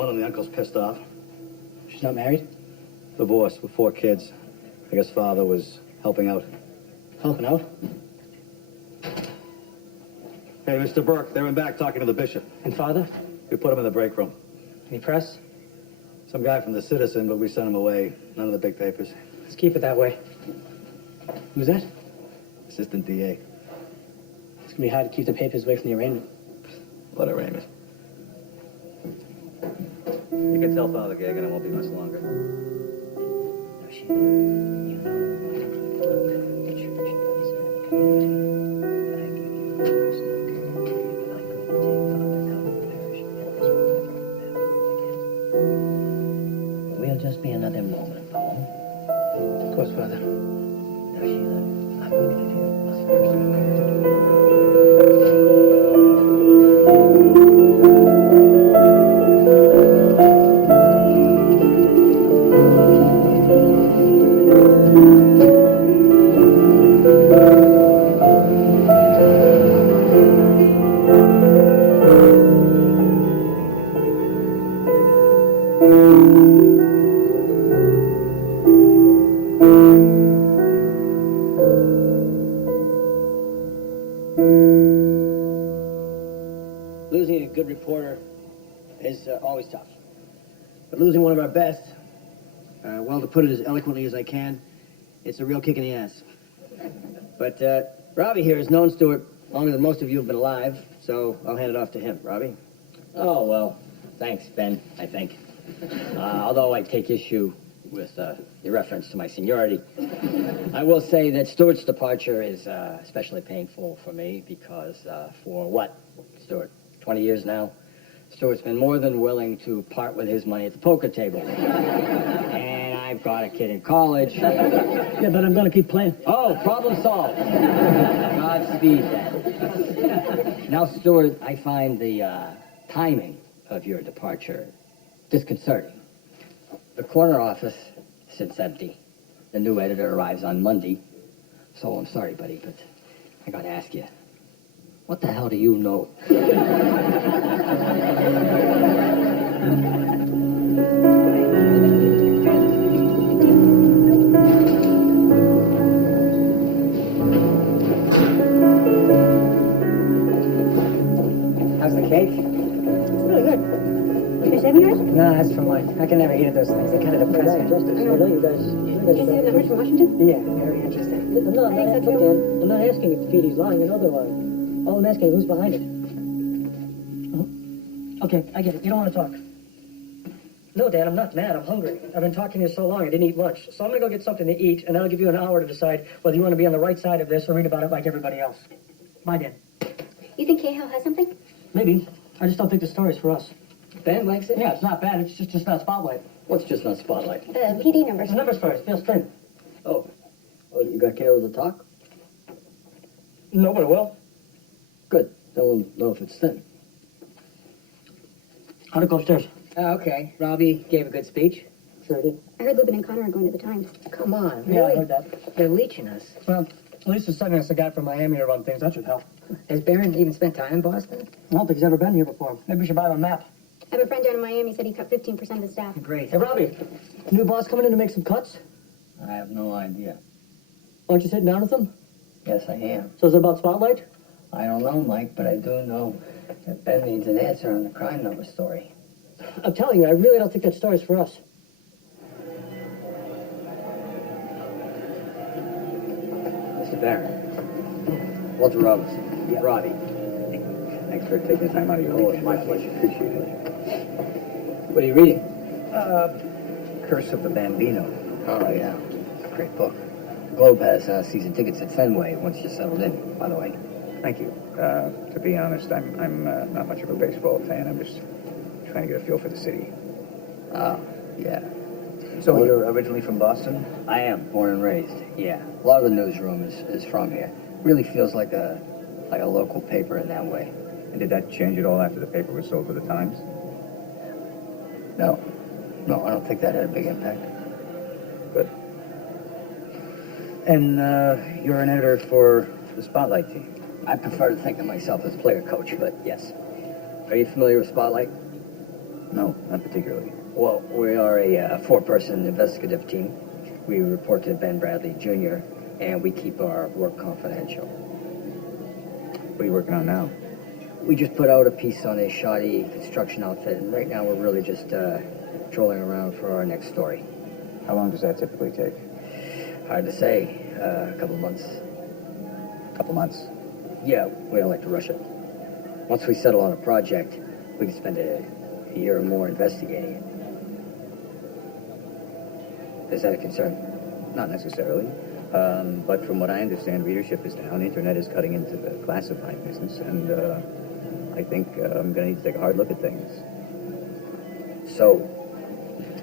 calling and the uncle's pissed off. She's not married? Divorced with 4 kids. I guess father was helping out. Helping out? Hey, Mr. Burke, they're in back talking to the bishop. And father? We put him in the break room. Any press? Some guy from the Citizen, but we sent him away. None of the big papers. Let's keep it that way. Who's that? Assistant DA. It's gonna be hard to keep the papers away from the arraignment. What arraignment? You can tell father gig and it won't be much longer. We'll just be another moment, Paul. Of course, father. Now, Sheila, I'm going to give you a personal prayer to do. Losing a good reporter is always tough. But losing one of our best, well, to put it as eloquently as I can, it's a real kick in the ass. But Robbie here has known Stuart longer than most of you have been alive, so I'll hand it off to him. Robbie? Oh, well, thanks, Ben, I think. Although I take issue with your reference to my seniority, I will say that Stuart's departure is especially painful for me because for what, Stuart? 20 years now, Stuart's been more than willing to part with his money at the poker table. And I've got a kid in college. Yeah, but I'm going to keep playing. Oh, problem solved. Godspeed, then. Now, Stuart, I find the timing of your departure disconcerting. The corner office sits empty. The new editor arrives on Monday. So I'm sorry, buddy, but I gotta ask you, what the hell do you know? How's the cake? It's really good. You're saving yours? No, that's for mine. I can never eat those things. They're kind of depressing. Did you see the numbers from Washington? Yeah, very interesting. No, I think so, too. I'm not asking if Petey's lying. I know they're lying. All I'm asking is who's behind it. Okay, I get it. You don't want to talk. No, Dad, I'm not mad. I'm hungry. I've been talking to you so long, I didn't eat lunch. So I'm going to go get something to eat, and then I'll give you an hour to decide whether you want to be on the right side of this or read about it like everybody else. Bye, Dad. You think Cahill has something? Maybe. I just don't think the story's for us. Ben likes it? Yeah, it's not bad. It's just not Spotlight. What's just not Spotlight? The PD numbers. The numbers first. Feels thin. Oh, you got Carol to talk? Nobody will. Good. Then we'll know if it's thin. How'd it go upstairs? Okay. Robbie gave a good speech. Sure did. I heard Lubin and Connor are going to the Times. Come on, Yeah, I really? heard that. They're leeching us. Well, at least they're sending us a guy from Miami to run things. That should help. Has Barron even spent time in Boston? I don't think he's ever been here before. Maybe we should buy him a map. I have a friend down in Miami said he cut 15% of the staff. Great. Hey, Robbie, new boss coming in to make some cuts? I have no idea. Aren't you sitting down with him? Yes, I am. So is it about Spotlight? I don't know, Mike, but I do know that Ben needs an answer on the crime number story. I'm telling you, I really don't think that story's for us. Mr. Barron. Walter Robinson. Yeah. Robbie. Thanks for taking the time out of your day. My pleasure. Appreciate it. What are you reading? Curse of the Bambino. Oh, yeah. Great book. Globe has season tickets at Fenway once you're settled in, by the way. Thank you. To be honest, I'm not much of a baseball fan. I'm just trying to get a feel for the city. Yeah. So you're originally from Boston? I am, born and raised, yeah. A lot of the newsroom is from here. Really feels like a local paper in that way. And did that change at all after the paper was sold to the Times? No, I don't think that had a big impact. Good. And you're an editor for the Spotlight team? I prefer to think of myself as player coach, but yes. Are you familiar with Spotlight? No, not particularly. Well, we are a four-person investigative team. We report to Ben Bradley Jr., and we keep our work confidential. What are you working on now? We just put out a piece on a shoddy construction outfit, and right now we're really just trolling around for our next story. How long does that typically take? Hard to say. A couple of months. Couple months. Yeah, we don't like to rush it. Once we settle on a project, we can spend a year or more investigating it. Is that a concern? Not necessarily. But from what I understand, readership is down. Internet is cutting into the classified business, and I think I'm going to need to take a hard look at things. So,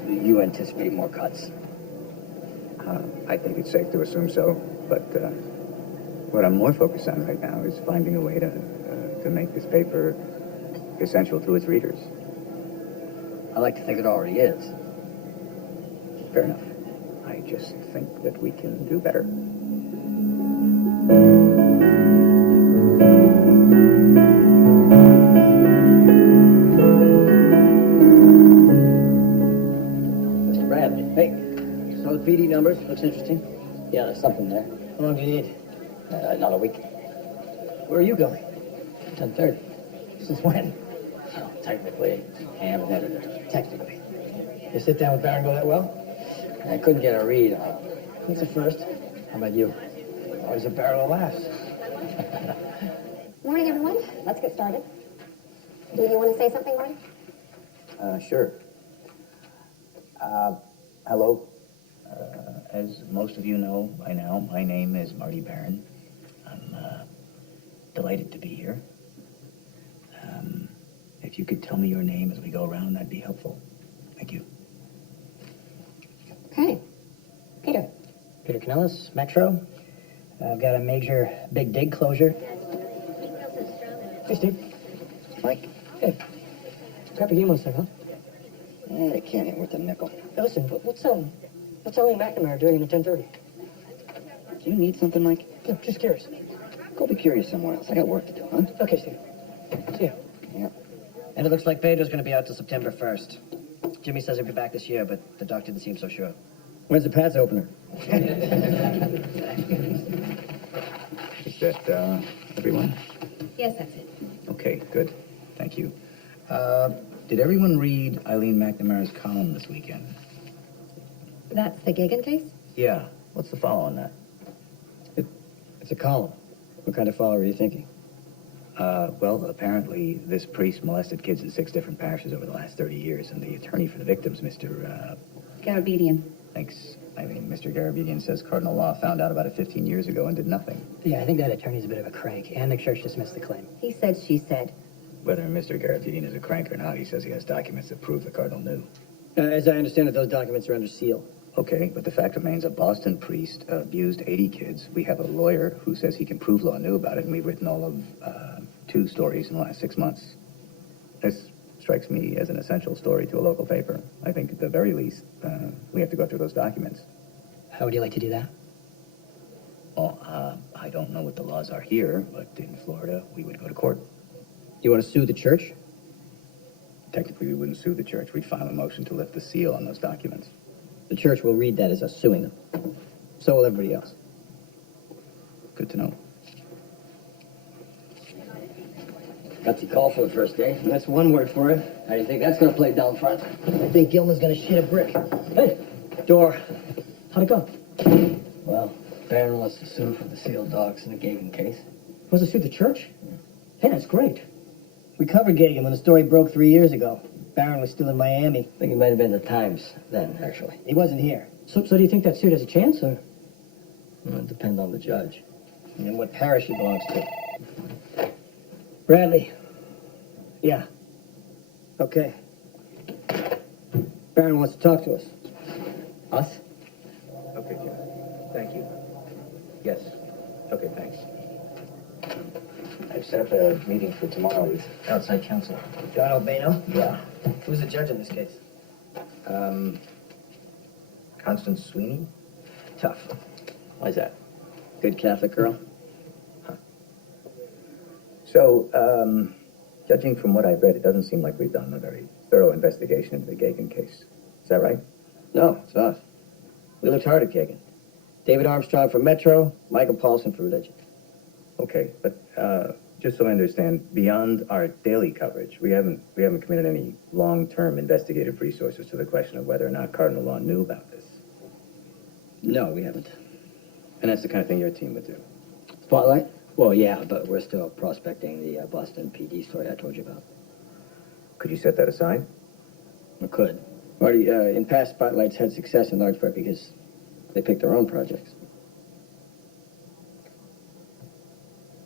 you anticipate more cuts? I think it's safe to assume so, but what I'm more focused on right now is finding a way to make this paper essential to its readers. I like to think it already is. Fair enough. I just think that we can do better. Mr. Bradley. Hey, saw the PD numbers. Looks interesting. Yeah, there's something there. How long do you need? Another week. Where are you going? 10:30. Since when? Well, technically, I am an editor. Technically. You sit down with Baron go that well? I couldn't get a read on it. That's a first. How about you? Always a barrel of laughs. Morning, everyone. Let's get started. Do you want to say something, Marty? Sure. Hello. As most of you know by now, my name is Marty Barron. I'm delighted to be here. If you could tell me your name as we go around, that'd be helpful. Thank you. Okay. Peter. Peter Canellis, Metro. I've got a major big dig closure. Hey, Steve. Mike? Hey. Grab the game one second, huh? It can't ain't worth a nickel. Hey, listen, what's Eileen McNamara doing at 10:30? Do you need something, Mike? Yeah, just curious. Go be curious somewhere else. I got work to do, huh? Okay, Steve. See ya. Yeah. And it looks like Pedro's going to be out till September 1st. Jimmy says he'll be back this year, but the doc didn't seem so sure. When's the pass opener? Is that everyone? Yes, that's it. Okay, good. Thank you. Did everyone read Eileen McNamara's column this weekend? That's the Gagan case? Yeah. What's the follow on that? It's a column. What kind of follower are you thinking? Well, apparently this priest molested kids in 6 different parishes over the last 30 years, and the attorney for the victims, Mr. Garabedian. Thanks. I mean, Mr. Garabedian says Cardinal Law found out about it 15 years ago and did nothing. Yeah, I think that attorney's a bit of a crank, and the church dismissed the claim. He said, she said. Whether Mr. Garabedian is a crank or not, he says he has documents that prove the Cardinal knew. As I understand it, those documents are under seal. Okay, but the fact remains a Boston priest abused 80 kids. We have a lawyer who says he can prove Law knew about it, and we've written all of 2 stories in the last 6 months. This strikes me as an essential story to a local paper. I think at the very least, we have to go through those documents. How would you like to do that? Well, I don't know what the laws are here, but in Florida, we would go to court. You want to sue the church? Technically, we wouldn't sue the church. We'd file a motion to lift the seal on those documents. The church will read that as us suing them. So will everybody else. Good to know. Gutsy call for the first day. That's one word for it. How do you think that's going to play down front? I think Gilman's going to shit a brick. Hey, Door. how'd it go? Well, Barron wants to sue for the sealed dogs in the Gagan case. Was it suit the church? Hey, that's great. We covered Gagan when the story broke 3 years ago. Barron was still in Miami. I think it might have been the Times then, actually. He wasn't here. So do you think that suit has a chance, or? Well, it depends on the judge. And what parish he belongs to. Bradley. Yeah. Okay. Barron wants to talk to us. Us? Okay, Jim. Thank you. Yes. Okay, thanks. I've set up a meeting for tomorrow with outside counsel. John Albano? Yeah. Who's the judge in this case? Constance Sweeney? Tough. Why's that? Good Catholic girl? So, judging from what I've read, it doesn't seem like we've done a very thorough investigation into the Gagan case. Is that right? No, it's us. We looked hard at Kagan. David Armstrong for Metro, Michael Paulson for Religion. Okay, but just so I understand, beyond our daily coverage, we haven't committed any long-term investigative resources to the question of whether or not Cardinal Law knew about this. No, we haven't. And that's the kind of thing your team would do. Spotlight? Well, yeah, but we're still prospecting the Boston PD story I told you about. Could you set that aside? We could. Marty, in past Spotlights had success in large part because they picked their own projects.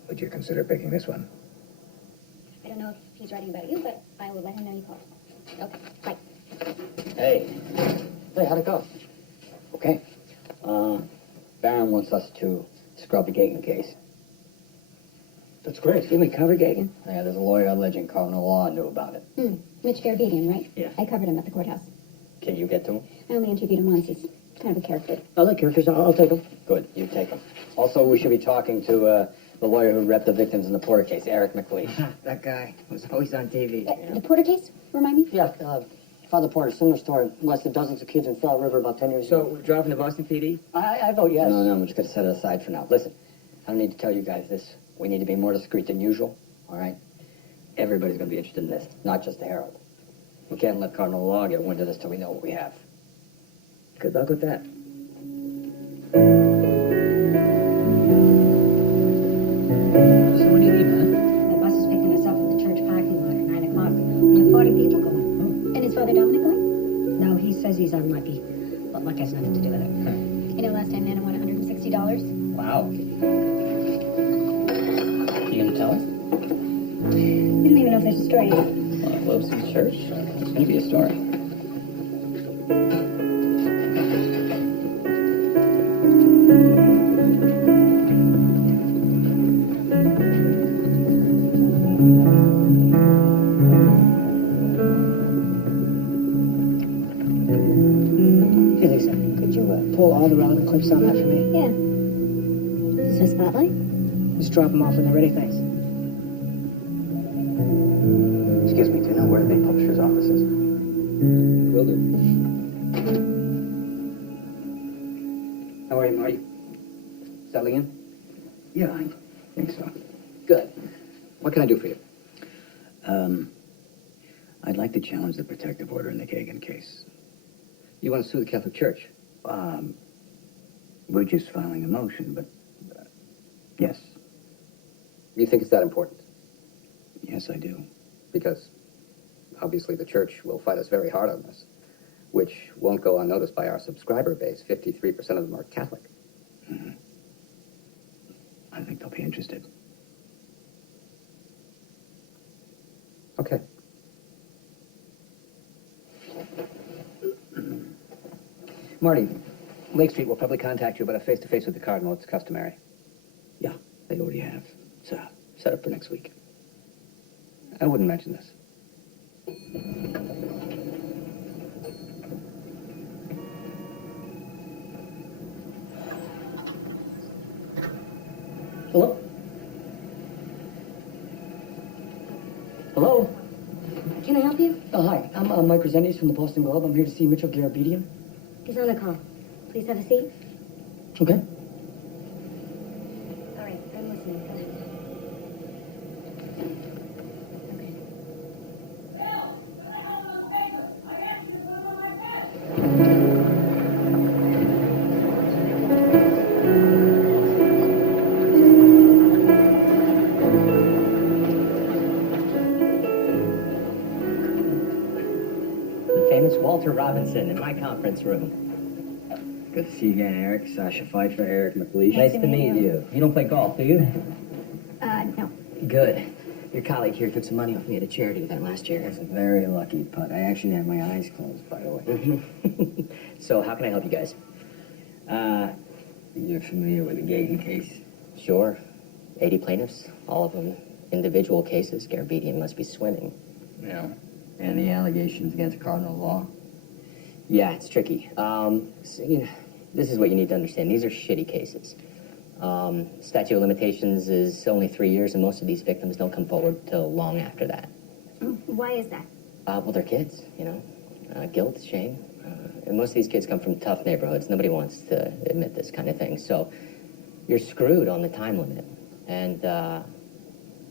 Would you consider picking this one? I don't know if he's writing about you, but I will let him know you called. Okay, bye. Hey. Hey, how'd it go? Okay. Barron wants us to scrub the Gagan case. That's great. Didn't we cover Gagan? Yeah, there's a lawyer alleging Cardinal Law knew about it. Mitch Garabedian, right? Yeah. I covered him at the courthouse. Can you get to him? I only interviewed him once. He's kind of a character. I like characters. I'll take them. Good, you take him. Also, we should be talking to the lawyer who repped the victims in the Porter case, Eric McLeish. That guy was always on TV. The Porter case? Remind me? Yeah, Father Porter, similar story. Molested dozens of kids in Fall River about 10 years So, ago. we're dropping the Boston PD? I vote yes. No, I'm just going to set it aside for now. Listen, I don't need to tell you guys this. We need to be more discreet than usual, all right? Everybody's going to be interested in this, not just the Herald. We can't let Cardinal Law get wind of this till we know what we have. Good luck with that. So when do you leave, huh? The bus is picking us up at the church parking lot at 9 o'clock. We have 40 people going. And is Father Dominic going? No, he says he's unlucky. But luck has nothing to do with it. You know, last time Nana won $160. Wow. You gonna tell us? I don't even know if there's a story yet. Well, close to the church. It's gonna be a story. Hey, Lisa, could you pull all the relevant clips on that for me? Yeah. So Spotlight? Just drop them off when they're ready, thanks. Excuse me, do you know where the publisher's office is? Will do. How are you, Marty? Settling in? Yeah, I think so. Good. What can I do for you? I'd like to challenge the protective order in the Gagan case. You want to sue the Catholic Church? We're just filing a motion, but yes, You think it's that important? yes, I do. Because obviously the church will fight us very hard on this, which won't go unnoticed by our subscriber base. 53% of them are Catholic. I think they'll be interested. Okay. Marty, Lake Street will probably contact you about a face-to-face with the Cardinal. It's customary. Yeah, they already have. It's set up for next week. I wouldn't mention this. Hello? Hello? Can I help you? Hi, I'm Mike Rosendis from the Boston Globe. I'm here to see Mitchell Garabedian. He's on the call. Please have a seat. Okay. All right, I'm listening. Go ahead. The famous Walter Robinson in my conference room. Good to see you again, Eric. Sasha Pfeiffer, Eric McLeish. Nice to meet you. You don't play golf, do you? No. Good. Your colleague here took some money off me at a charity event last year. That's a very lucky putt. I actually had my eyes closed, by the way. So, how can I help you guys? You're familiar with the Gagan case? Sure. 80 plaintiffs, all of them individual cases. Garabedian must be swimming. Yeah. And the allegations against Cardinal Law? Yeah, it's tricky. This is what you need to understand. These are shitty cases. Statute of limitations is only 3 years, and most of these victims don't come forward till long after that. Why is that? Well, they're kids, you know. Guilt, shame. And most of these kids come from tough neighborhoods. Nobody wants to admit this kind of thing. So you're screwed on the time limit. And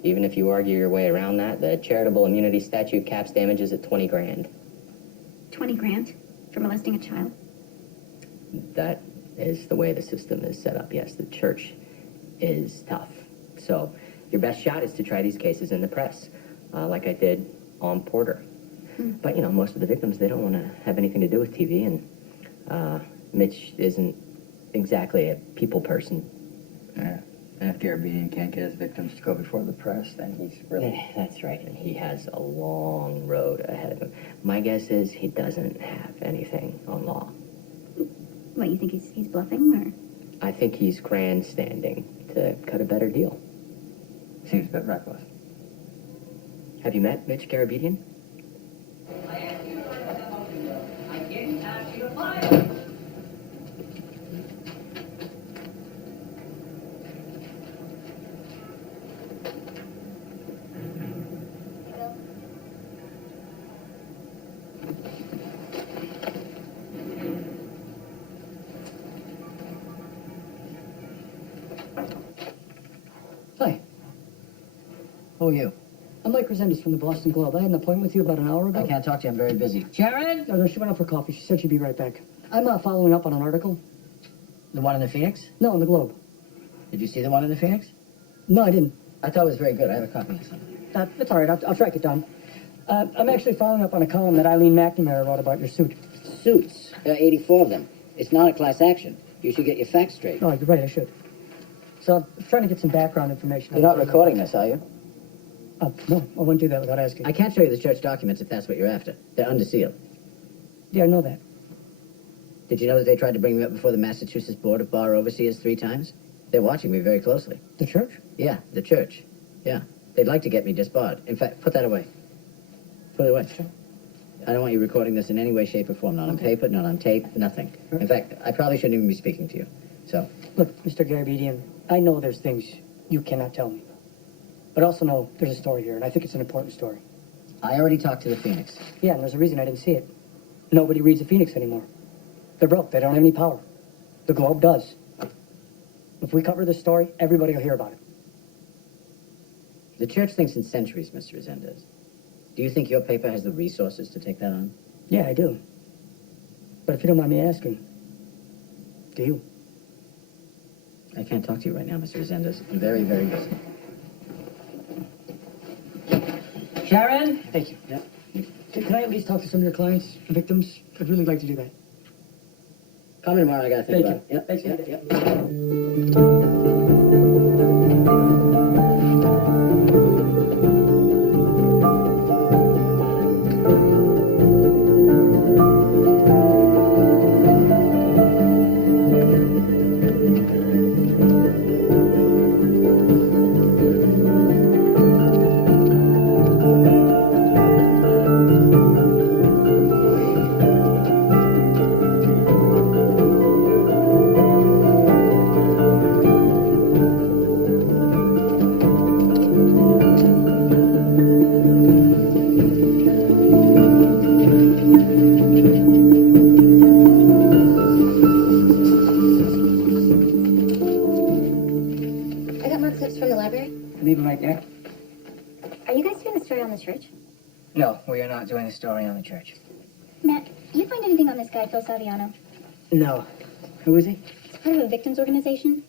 even if you argue your way around that, the charitable immunity statute caps damages at 20 grand. 20 grand for molesting a child? That is the way the system is set up, yes. The church is tough. So your best shot is to try these cases in the press, like I did on Porter. But, you know, most of the victims, they don't want to have anything to do with TV, and Mitch isn't exactly a people person. Yeah. And if Garabedian can't get his victims to go before the press, then he's really... That's right, and he has a long road ahead of him. My guess is he doesn't have anything on law. What, you think he's bluffing, or? I think he's grandstanding to cut a better deal. Seems a bit reckless. Have you met Mitch Garabedian? Hi, Who are you? I'm Mike Resendez from the Boston Globe. I had an appointment with you about an hour ago. I can't talk to you. I'm very busy. Sharon? Oh, no, she went out for coffee. She said she'd be right back. I'm following up on an article. The one in the Phoenix? No, in the Globe. Did you see the one in the Phoenix? No, I didn't. I thought it was very good. I have a copy. That's all right. I'll track it down. I'm actually following up on a column that Eileen McNamara wrote about your suit. Suits. There are 84 of them. It's not a class action. You should get your facts straight. Oh, you're right. I should. So I'm trying to get some background information. You're not recording this, are you? No, I wouldn't do that without asking. I can't show you the church documents if that's what you're after. They're under seal. Yeah, I know that. Did you know that they tried to bring me up before the Massachusetts Board of Bar Overseers 3 times? They're watching me very closely. The church? Yeah, the church. Yeah. They'd like to get me disbarred. In fact, put that away. Put it away. I don't want you recording this in any way, shape, or form. Not on paper, not on tape, nothing. In fact, I probably shouldn't even be speaking to you. So, Look, Mr. Garabedian, I know there's things you cannot tell me. But I also know there's a story here, and I think it's an important story. I already talked to the Phoenix. Yeah, and there's a reason I didn't see it. Nobody reads the Phoenix anymore. They're broke. They don't have any power. The Globe does. If we cover this story, everybody will hear about it. The church thinks in centuries, Mr. Resendez. Do you think your paper has the resources to take that on? Yeah, I do. But if you don't mind me asking, do you? I can't talk to you right now, Mr. Resendez. I'm very, very busy. Sharon? Thank you. Yeah. Can I at least talk to some of your clients, victims? I'd really like to do that. Call me tomorrow. I gotta think Thank about you. it. Thanks. Yep. I got more clips from the library. Leave them right there. Are you guys doing the story on the church? No, we are not doing a story on the church. Matt, you find anything on this guy, Phil Saviano? No. Who is he? It's part of a victims organization.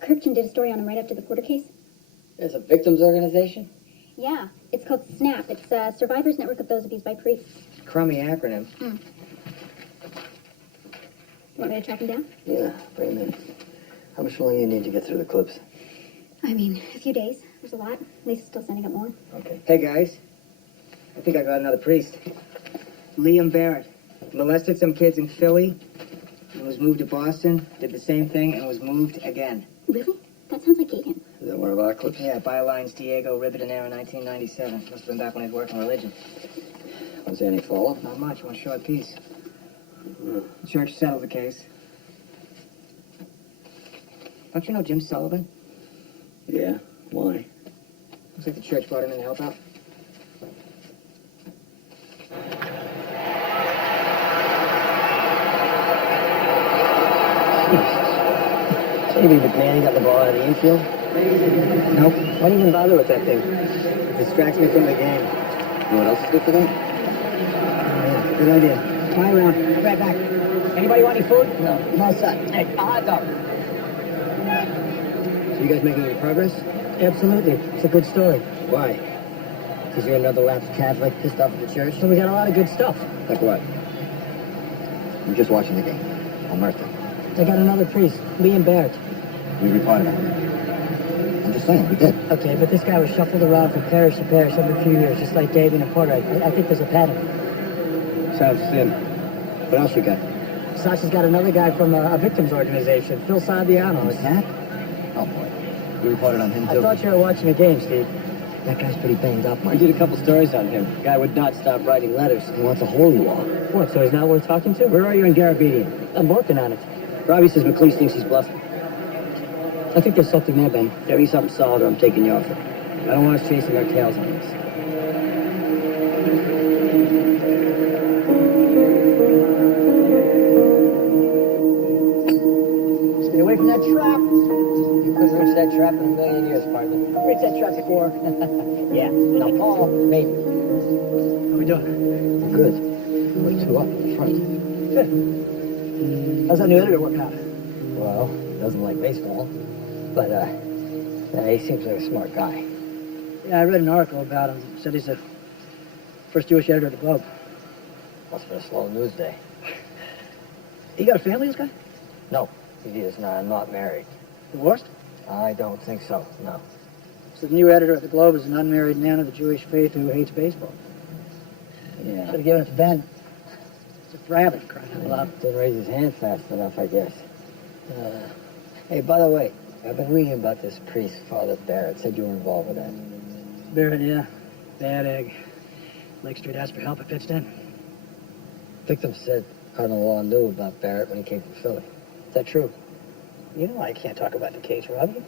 Kirkton did a story on him right after the Porter case. There's a victims organization? Yeah, it's called SNAP. It's a Survivors Network of Those Abused by Priests. Crummy acronym. Want me to track him down? Yeah, bring him in. How much longer you need to get through the clips? I mean, a few days. There's a lot. Lisa's still sending up more. Okay. Hey, guys. I think I got another priest. Liam Barrett. Molested some kids in Philly and was moved to Boston. Did the same thing and was moved again. Really? That sounds like Gagan. Is that one of our clips? Yeah, bylines Diego Ribadenero, 1997. Must have been back when he was working religion. Was there any follow-up? Not much, one short piece. The church settled the case. Don't you know Jim Sullivan? Yeah. Why? Looks like the church brought him in to help out. Maybe McMahon got the ball out of the infield. Nope. Why do you even bother with that thing? It distracts me from the game. You know what else is good for that? Good idea. Bye, Ralph. Be right back. Anybody want any food? No, no, son. Hey, a hot dog. So you guys making any progress? Absolutely. It's a good story. Why? Because you're another lapsed Catholic pissed off at the church? So we got a lot of good stuff. Like what? I'm just watching the game. On Martha. They got another priest, Liam Barrett. We reported on him. I'm just saying, we did. Okay, but this guy was shuffled around from parish to parish every few years, just like Davey and Porter. I think there's a pattern. Sounds thin. What else you got? Sasha's got another guy from a victims organization, Phil Saviano. What's that? Oh, boy. We reported on him, I too. thought you were watching the game, Steve. That guy's pretty banged up, I Mike. did a couple stories on him. Guy would not stop writing letters. He wants to hold you all. What, so he's not worth talking to? Where are you in Garabedian? I'm working on it. Robbie says McLeish thinks he's bluffing. I think there's something there, Ben. There be something solid or I'm taking you off it. I don't want us chasing our tails on this. Stay away from that trap. You couldn't reach that trap in a million years, partner. Reach that trap before. Yeah. Now, Paul, maybe. How we doing? Good. We're 2 up in front. Good. How's that new editor working out? Well, doesn't like baseball, but he seems like a smart guy. Yeah, I read an article about him. Said he's the first Jewish editor of the Globe. Must have been a slow news day. He got a family, this guy? No, he is not married. Divorced? I don't think so, no. So the new editor of the Globe is an unmarried man of the Jewish faith who hates baseball. Yeah. Should have given it to Ben. It's a rabbit crying out loud. Didn't raise his hand fast enough, I guess. Hey, by the way, I've been reading about this priest, Father Barrett. Said you were involved with that. Barrett, yeah. Bad egg. Lake Street asked for help. I pitched in. Victim said Cardinal Law knew about Barrett when he came from Philly. Is that true? You know I can't talk about the case, Robbie.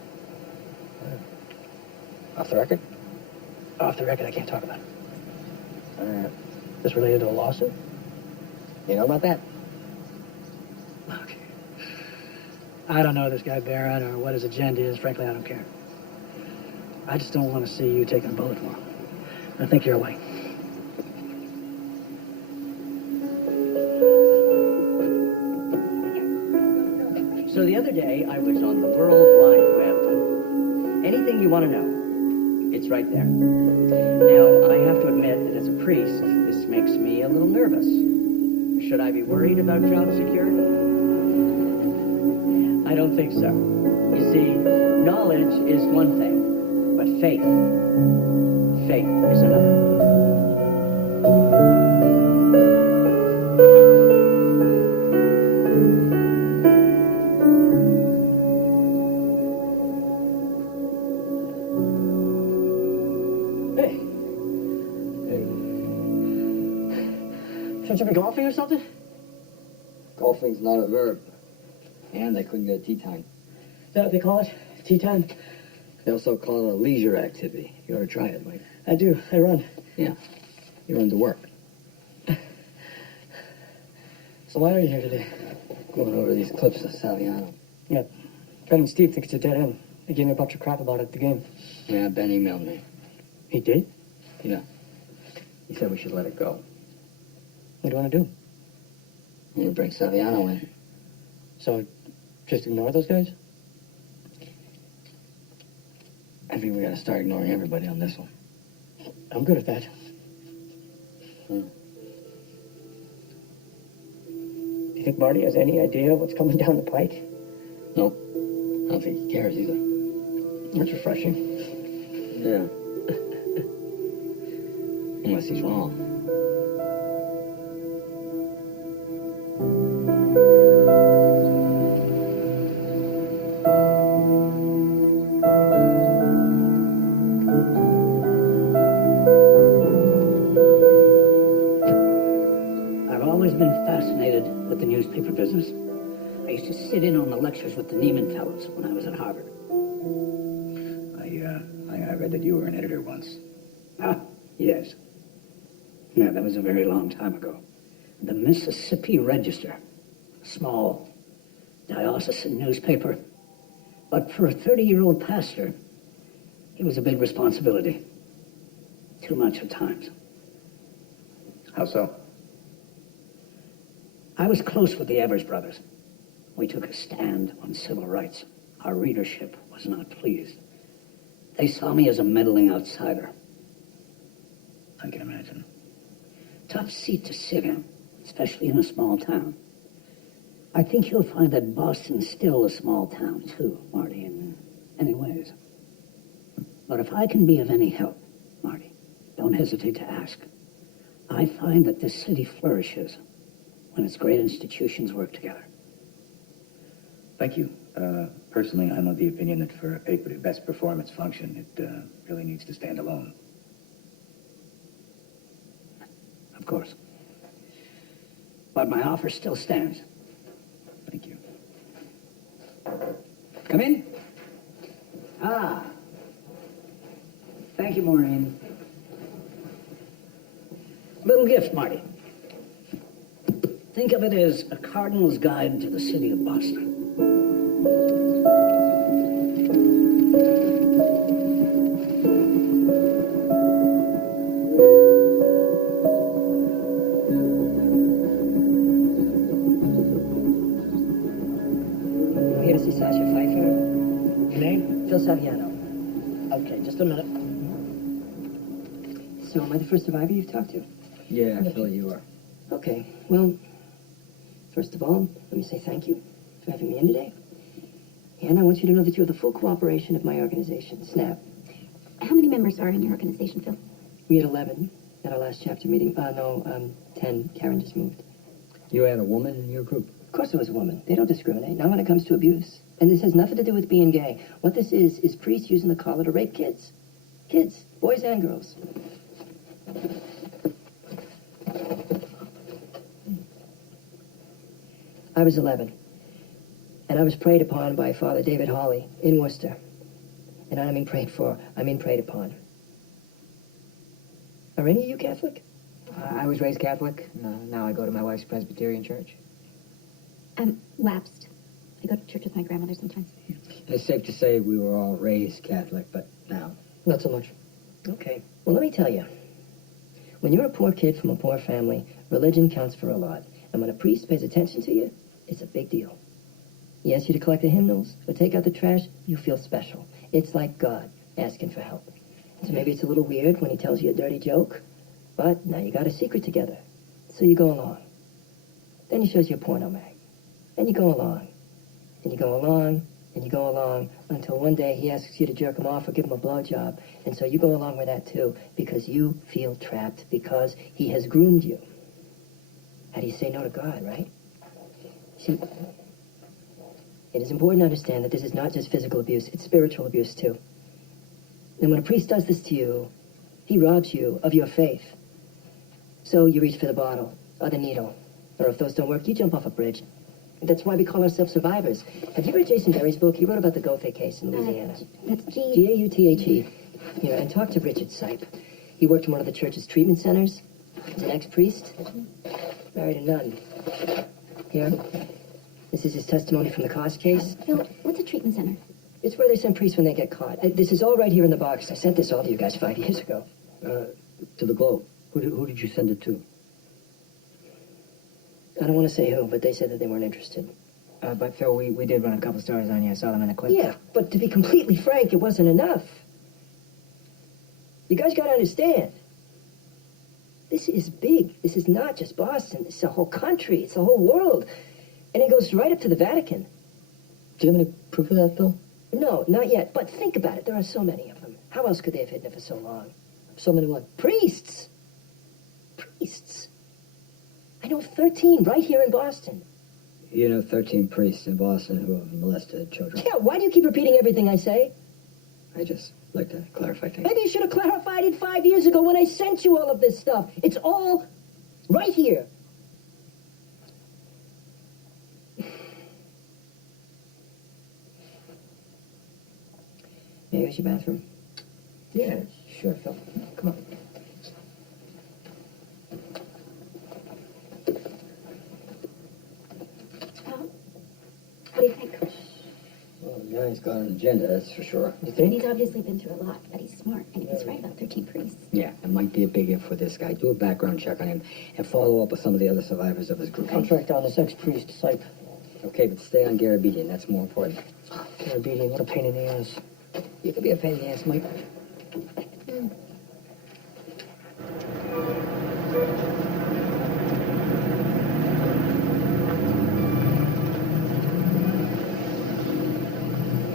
Off the record? Off the record, I can't talk about it. All right. This related to a lawsuit? You know about that? Look, I don't know this guy Barrett or what his agenda is. Frankly, I don't care. I just don't want to see you taking a bullet for him. I think you're away. So the other day, I was on the World Wide Web. Anything you want to know, it's right there. Now, I have to admit that as a priest, this makes me a little nervous. Should I be worried about job security? I don't think so. You see, knowledge is one thing, but faith is another. Hey. Shouldn't you be golfing or something? Golfing's not a verb. And I couldn't get a tee time. Is that what they call it? Tea time? They also call it a leisure activity. You ought to try it, Mike. I do. I run. Yeah. You run to work. So why are you here today? Going over these clips of Saviano. Yeah. Ben and Steve think it's a dead end. They gave me a bunch of crap about it at the game. Yeah, Ben emailed me. He did? Yeah. He said we should let it go. What do you want to do? You bring Saviano in. So, just ignore those guys? I think we gotta start ignoring everybody on this one. I'm good at that. Do you think Marty has any idea what's coming down the pike? Nope. I don't think he cares either. That's refreshing. Yeah. Unless he's wrong. I've always been fascinated with the newspaper business. I used to sit in on the lectures with the Neiman fellows when I was at Harvard. I read that you were an editor once. Ah, yes. Yeah, that was a very long time ago. The Mississippi Register. Small, diocesan newspaper. But for a 30-year-old pastor, it was a big responsibility. Too much at times. How so? I was close with the Evers brothers. We took a stand on civil rights. Our readership was not pleased. They saw me as a meddling outsider. I can imagine. Tough seat to sit in, especially in a small town. I think you'll find that Boston's still a small town, too, Marty, in many ways. But if I can be of any help, Marty, don't hesitate to ask. I find that this city flourishes when its great institutions work together. Thank you. Personally, I'm of the opinion that for a paper to best perform its function, it really needs to stand alone. Of course. But my offer still stands. Thank you. Come in. Ah. Thank you, Maureen. Little gift, Marty. Think of it as a cardinal's guide to the city of Boston. I'm here to see Sasha Pfeiffer. Your name? Phil Saviano. Okay, just a minute. So, am I the first survivor you've talked to? Yeah, Phil, you are. Okay, well, first of all, let me say thank you for having me in today. And I want you to know that you have the full cooperation of my organization, SNAP. How many members are in your organization, Phil? We had 11 at our last chapter meeting. 10. Karen just moved. You had a woman in your group? Of course there was a woman. They don't discriminate, not when it comes to abuse. And this has nothing to do with being gay. What this is priests using the collar to rape kids. Kids, boys and girls. I was 11, and I was preyed upon by Father David Hawley in Worcester. And I don't mean prayed for, I mean preyed upon. Are any of you Catholic? I was raised Catholic. Now I go to my wife's Presbyterian church. I'm lapsed. I go to church with my grandmother sometimes. It's safe to say we were all raised Catholic, but now. Not so much. Okay. Well, let me tell you. When you're a poor kid from a poor family, religion counts for a lot. And when a priest pays attention to you, it's a big deal. He asks you to collect the hymnals or take out the trash, you feel special. It's like God asking for help. So maybe it's a little weird when he tells you a dirty joke, but now you got a secret together. So you go along. Then he shows you a porno mag. Then you go along. And you go along, and you go along, until one day he asks you to jerk him off or give him a blowjob. And so you go along with that too, because you feel trapped, because he has groomed you. How do you say no to God, right? See, it is important to understand that this is not just physical abuse, it's spiritual abuse too. And when a priest does this to you, he robs you of your faith. So you reach for the bottle, or the needle, or if those don't work, you jump off a bridge. That's why we call ourselves survivors. Have you read Jason Berry's book? He wrote about the Gothe case in Louisiana. That's G. G-A-U-T-H-E. Yeah, and talk to Richard Sipe. He worked in one of the church's treatment centers. He's an ex-priest. Married a nun. Here. This is his testimony from the cost case. Phil, what's a treatment center? It's where they send priests when they get caught. This is all right here in the box. I sent this all to you guys 5 years ago. To the Globe. Who did you send it to? I don't want to say who, but they said that they weren't interested. But Phil, we did run a couple stories on you. I saw them in the clip. Yeah, but to be completely frank, it wasn't enough. You guys got to understand. This is big. This is not just Boston. It's the whole country. It's the whole world. And it goes right up to the Vatican. Do you have any proof of that, Phil? No, not yet. But think about it. There are so many of them. How else could they have hidden it for so long? So many what? Priests. Priests. I know 13 right here in Boston. You know 13 priests in Boston who have molested children. Yeah, why do you keep repeating everything I say? I just like to clarify things. Maybe you should have clarified it 5 years ago when I sent you all of this stuff. It's all right here. May I use your bathroom? Yeah, sure, Phil. Come on. How Yeah, he's got an agenda, that's for sure. You And think? he's obviously been through a lot, but he's smart, and he's right about 13 priests. Yeah, it might be a big if for this guy. Do a background check on him and follow up with some of the other survivors of his group. I'll track down this ex-priest, Sipe. Okay, but stay on Garabedian. That's more important. Carabedian, what a pain in the ass. You could be a pain in the ass, Mike.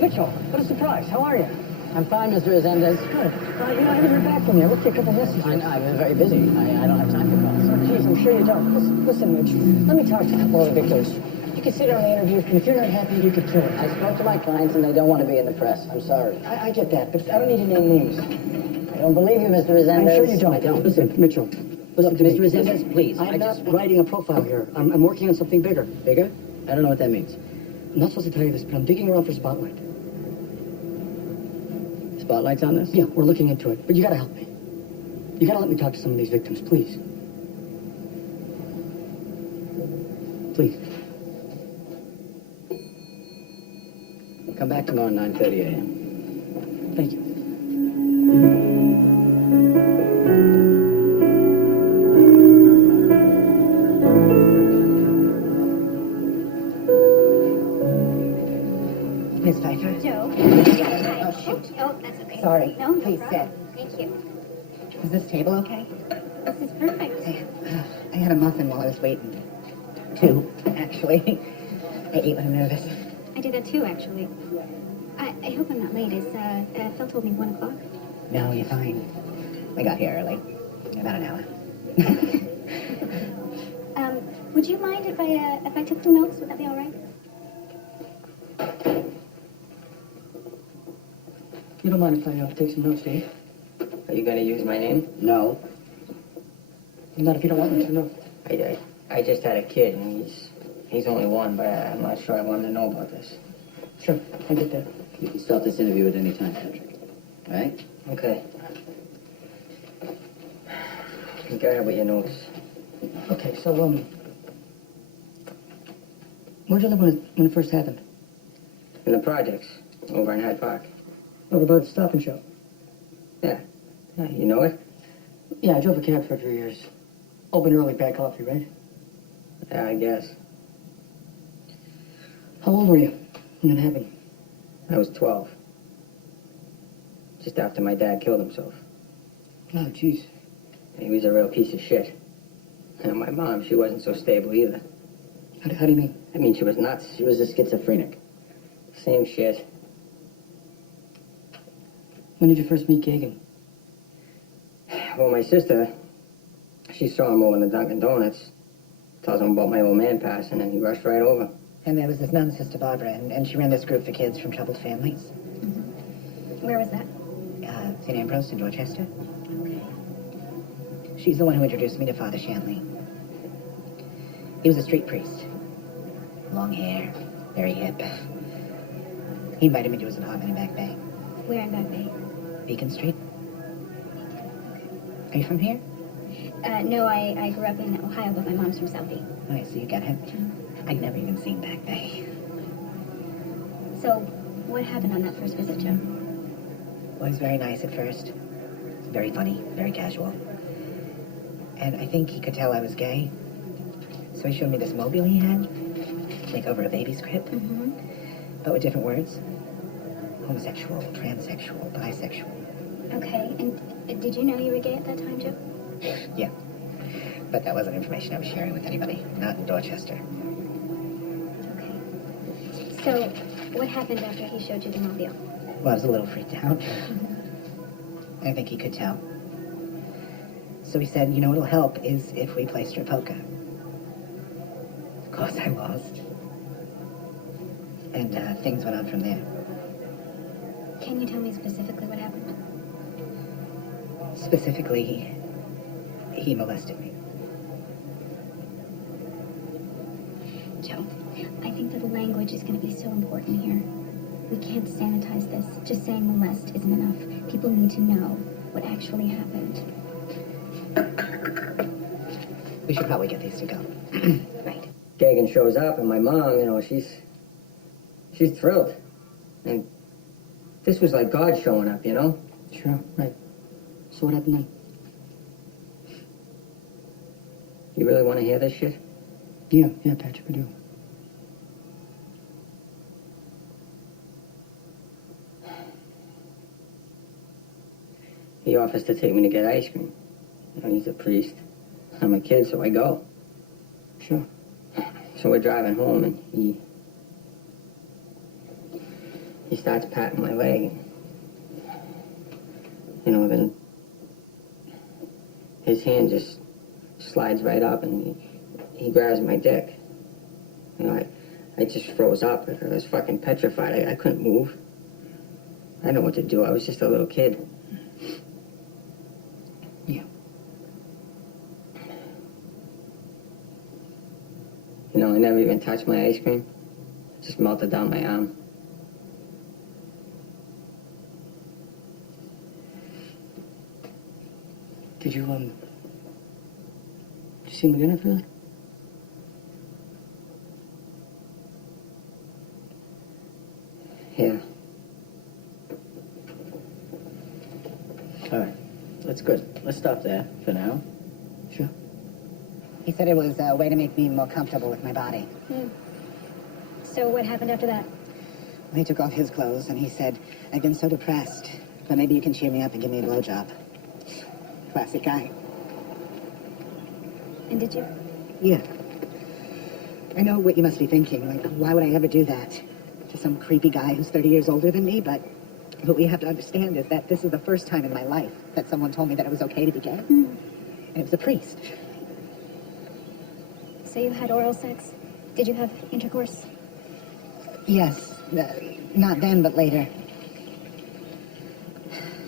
Mitchell, what a surprise. How are you? I'm fine, Mr. Resendez. Good. I haven't heard back from you. I left you a couple messages. I've been very busy. I don't have time for calls. Oh, geez, I'm sure you don't. Listen, Mitch, let me talk to a couple of the victims. You can sit on the interview, and if you're not happy, you could kill it. I spoke to my clients and they don't want to be in the press. I'm sorry. I get that, but I don't need to name names. I don't believe you, Mr. I'm Resendez. sure you don't. I don't. Listen, Mitchell. Listen to Mr. me. Resendez, please. I'm not writing a profile here. I'm working on something bigger. Bigger? I don't know what that means. I'm not supposed to tell you this, but I'm digging around for Spotlight. Spotlight's on this? Yeah, we're looking into it, but you gotta help me. You gotta let me talk to some of these victims, please. Please. Come back tomorrow at 9:30 a.m. Thank you. Miss Pfeiffer? Joe? Oh, shoot. Oh, that's okay. Sorry. No, no Please problem. Thank you. Is this table okay? This is perfect. I had a muffin while I was waiting. Two, actually. I eat when I'm nervous. I do that too, actually. I hope I'm not late. Is, Phil told me 1 o'clock. No, you're fine. We got here early. About an hour. Would you mind if I took some notes? Would that be all right? You don't mind if I take some notes, do you? Are you going to use my name? No. Not if you don't want me to, no. I just had a kid, and he's only one, but I'm not sure I wanted to know about this. Sure, I get that. You can start this interview at any time, Patrick. All right? Okay. Go ahead with your notes. Okay, so, where'd you live when it first happened? In the projects, over in Hyde Park. Over by the Stop and Shop. Yeah. Yeah, you know it? Yeah, I drove a cab for a few years. Open early, bad coffee, right? Yeah, I guess. How old were you when it happened? I was 12. Just after my dad killed himself. Oh, jeez. He was a real piece of shit. And my mom, she wasn't so stable either. How do you mean? I mean, she was nuts. She was a schizophrenic. Same shit. When did you first meet Kagan? Well, my sister, she saw him over in the Dunkin' Donuts. Tells him about my old man passing, and he rushed right over. And there was this nun, Sister Barbara, and she ran this group for kids from troubled families. Where was that? St. Ambrose in Dorchester. She's the one who introduced me to Father Shanley. He was a street priest. Long hair, very hip. He invited me to his apartment in Back Bay. Where in Back Bay? Beacon Street. Are you from here? No, I grew up in Ohio, but my mom's from Southie. All right, so you got him. I'd never even seen Back Bay. So, what happened on that first visit, Joe? Well, he was very nice at first. Very funny, very casual. And I think he could tell I was gay. So he showed me this mobile he had, like over a baby's crib, but with different words. Homosexual, transsexual, bisexual. Okay, and did you know you were gay at that time, Joe? Yeah. But that wasn't information I was sharing with anybody, not in Dorchester. Okay. So, what happened after he showed you the mobile? Well, I was a little freaked out. I think he could tell. So he said, you know what'll help is if we play strip poker. Of course I lost. And things went on from there. Can you tell me specifically what happened? Specifically, he molested me. Joe, I think that the language is going to be so important here. We can't sanitize this. Just saying molest isn't enough. People need to know what actually happened. We should probably get these to go. Right. Kagan shows up, and my mom, she's thrilled. And this was like God showing up, you know? Sure, right. So what happened then? You really want to hear this shit? Yeah, Patrick, I do. He offers to take me to get ice cream. You know, he's a priest. I'm a kid, so I go. Sure. So we're driving home, and he starts patting my leg. You know, then his hand just slides right up, and he grabs my dick. You know, I just froze up. I was fucking petrified. I couldn't move. I didn't know what to do. I was just a little kid. Yeah. You know, I never even touched my ice cream. It just melted down my arm. Did you see him again after that? Yeah. All right. That's good. Let's stop there for now. Sure. He said it was a way to make me more comfortable with my body. So what happened after that? He took off his clothes and he said, I've been so depressed, but maybe you can cheer me up and give me a blowjob. Classic guy. And did you? Yeah. I know what you must be thinking. Like, why would I ever do that to some creepy guy who's 30 years older than me? But what we have to understand is that this is the first time in my life that someone told me that it was okay to be gay. And it was a priest. So you had oral sex? Did you have intercourse? Yes. Not then, but later.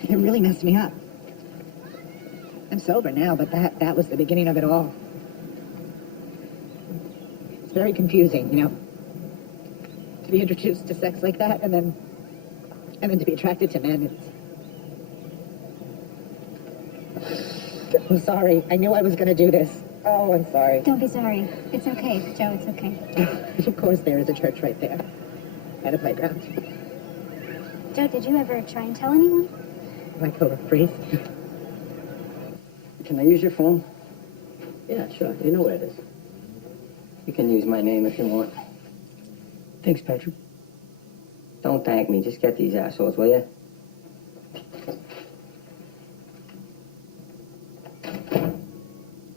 It really messed me up. I'm sober now, but that was the beginning of it all. It's very confusing, you know, to be introduced to sex like that, and then to be attracted to men. I'm sorry. I knew I was going to do this. Oh, I'm sorry. Don't be sorry. It's okay, Joe, it's okay. Of course, there is a church right there. At a playground. Joe, did you ever try and tell anyone? Like over a priest. Can I use your phone? Yeah, sure. You know where it is. You can use my name if you want. Thanks, Patrick. Don't thank me. Just get these assholes, will you?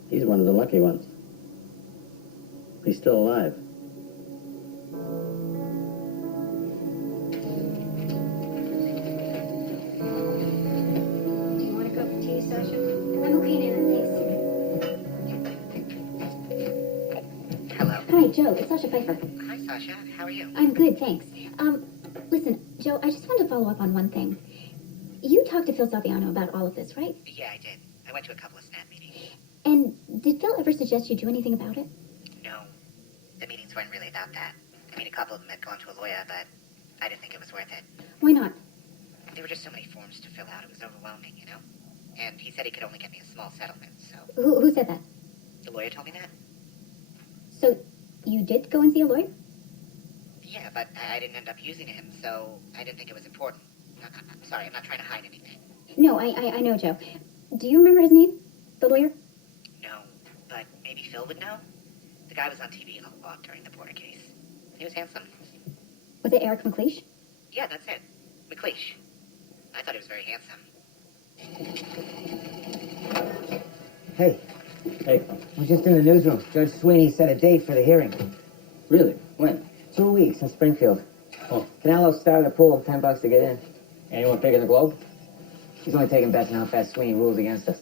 He's one of the lucky ones. He's still alive. Do you want a cup of tea, Sasha? I'm okay, Nana, thanks. Hello. Hi, Joe. It's Sasha Pfeiffer. Hi, Sasha. How are you? I'm good, thanks. Listen, Joe, I just wanted to follow up on one thing. You talked to Phil Saviano about all of this, right? Yeah, I did. I went to a couple of snap meetings. And did Phil ever suggest you do anything about it? No. The meetings weren't really about that. I mean, a couple of them had gone to a lawyer, but I didn't think it was worth it. Why not? There were just so many forms to fill out. It was overwhelming, you know? And he said he could only get me a small settlement, so... Who said that? The lawyer told me that? So, you did go and see a lawyer? Yeah, but I didn't end up using him, so I didn't think it was important. I'm sorry, I'm not trying to hide anything. No, I know, Joe. Do you remember his name? The lawyer? No, but maybe Phil would know? The guy was on TV a lot during the Porter case. He was handsome. Was it Eric McLeish? Yeah, that's it. McLeish. I thought he was very handsome. Hey. Hey. I was just in the newsroom. Judge Sweeney set a date for the hearing. Really? When? 2 weeks in Springfield. Oh. Canelo started a pool, $10 to get in. Anyone bigger than the Globe? He's only taking bets on how fast Sweeney rules against us.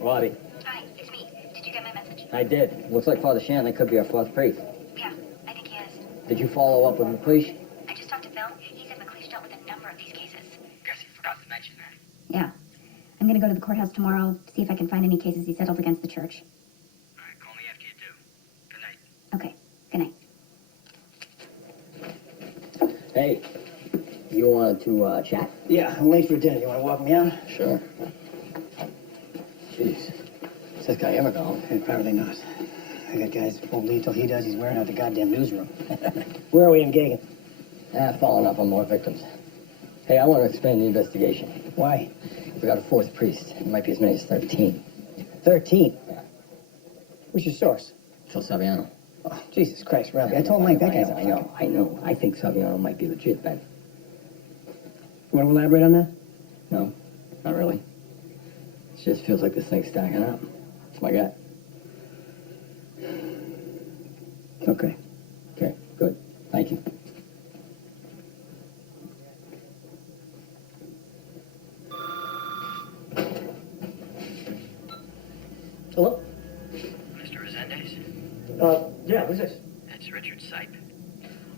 Robbie. Hi, it's me. Did you get my message? I did. Looks like Father Shanley could be our fourth priest. Yeah, I think he is. Did you follow up with McLeish? I just talked to Phil. He said McLeish dealt with a number of these cases. Guess you forgot to mention that. Yeah. I'm gonna go to the courthouse tomorrow, see if I can find any cases he settled against the church. All right, call me after you do. Good night. Okay, good night. Hey, you wanted to chat? Yeah, I'm late for dinner. You want to walk me out? Sure. Jeez. Is this guy ever gone? Apparently not. I got guys won't leave till he does. He's wearing out the goddamn newsroom. Where are we in Gagan? Following up on more victims. Hey, I want to expand the investigation. Why? We got a fourth priest. It might be as many as 13. 13? Yeah. Who's your source? Phil Saviano. Oh, Jesus Christ, Ralphie. I told Mike that guy's a I know. I think Saviano might be legit, Ben. You want to elaborate on that? No, not really. It just feels like this thing's stacking up. That's my gut. Okay. Okay, good. Thank you. Hello? Mr. Resendez? Yeah, who's this? It's Richard Sipe.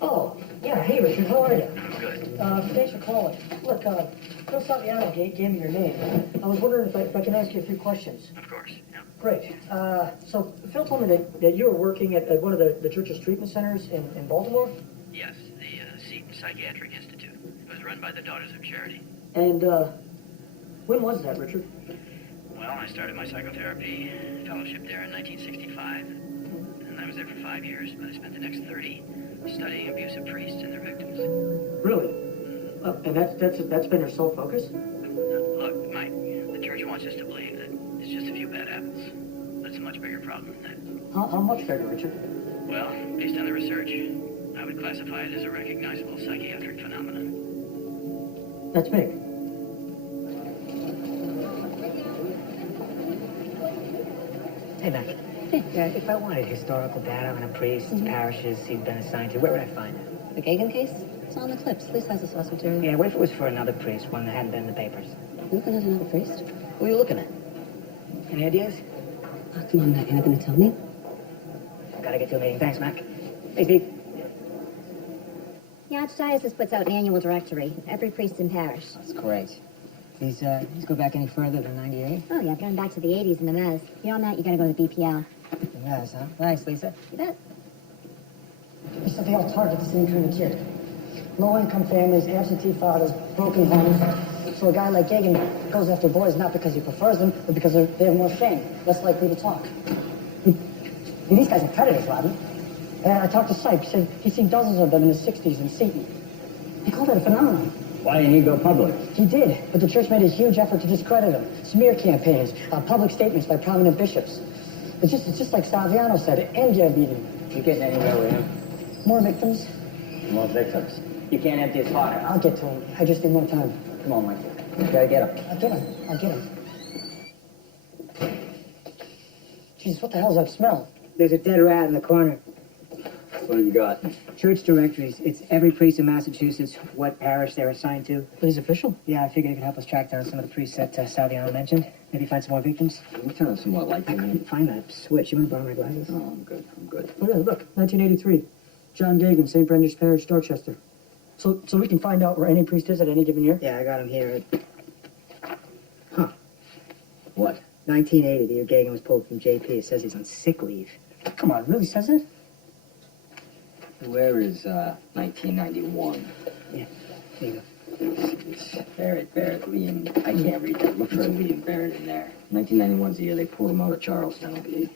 Oh, yeah, hey, Richard, how are you? I'm good. Thanks for calling. Look, Phil Saviano gave me your name. I was wondering if I can ask you a few questions. Of course, yeah. Great. So Phil told me that you were working at one of the church's treatment centers in Baltimore? Yes, the Seton Psychiatric Institute. It was run by the Daughters of Charity. And, when was that, Richard? Well, I started my psychotherapy fellowship there in 1965. And I was there for 5 years, but I spent the next 30 studying abusive priests and their victims. Really? And that's been your sole focus? Look, Mike, the church wants us to believe that it's just a few bad apples. But it's a much bigger problem than that. How much bigger, Richard? Well, based on the research, I would classify it as a recognizable psychiatric phenomenon. That's big. Hey, Mac. If I wanted historical data on a priest, parishes he'd been assigned to, where would I find it? The Gagan case? It's on the clips. At least has the source material. Yeah, what if it was for another priest, one that hadn't been in the papers? You looking at another priest? Who are you looking at? Any ideas? Oh, come on, Mac. You're not going to tell me? Gotta get to a meeting. Thanks, Mac. Hey, Steve. The Archdiocese puts out an annual directory. Every priest in parish. That's great. These go back any further than 98? Oh, yeah, going back to the 80s in the Mez. Beyond that, you gotta go to the BPL. Yes, huh? Thanks, Lisa. You bet. You said they all target the same kind of kid. Low-income families, absentee fathers, broken homes. So a guy like Gagan goes after boys not because he prefers them, but because they have more fame, less likely to talk. These guys are predators, Rodney. And I talked to Sipe. He said he'd seen dozens of them in the 60s in Seton. He called it a phenomenon. Why didn't he go public? He did, but the church made a huge effort to discredit him. Smear campaigns, public statements by prominent bishops. It's just like Saviano said, and get beating. You getting anywhere with him? More victims. More victims. You can't empty his pocket. I'll get to him. I just need more time. Come on, Mike. You gotta get him. I'll get him. Jesus, what the hell's that smell? There's a dead rat in the corner. What have you got? Church directories. It's every priest in Massachusetts, what parish they're assigned to. He's official? Yeah, I figured it could help us track down some of the priests that Saviano mentioned. Maybe find some more victims. You sound somewhat like I him. couldn't find that switch. You want to borrow my glasses? Oh, I'm good. I'm good. Oh, yeah, look, 1983. John Gagan, St. Brendan's Parish, Dorchester. So we can find out where any priest is at any given year? Yeah, I got him here. What? 1980, the year Gagan was pulled from JP. It says he's on sick leave. Come on, really says it? Where is 1991? Yeah, there you go. It's Barrett, Lee, and I can't read that. Look for Lee and Barrett in there. 1991's the year they pulled him out of Charlestown, B.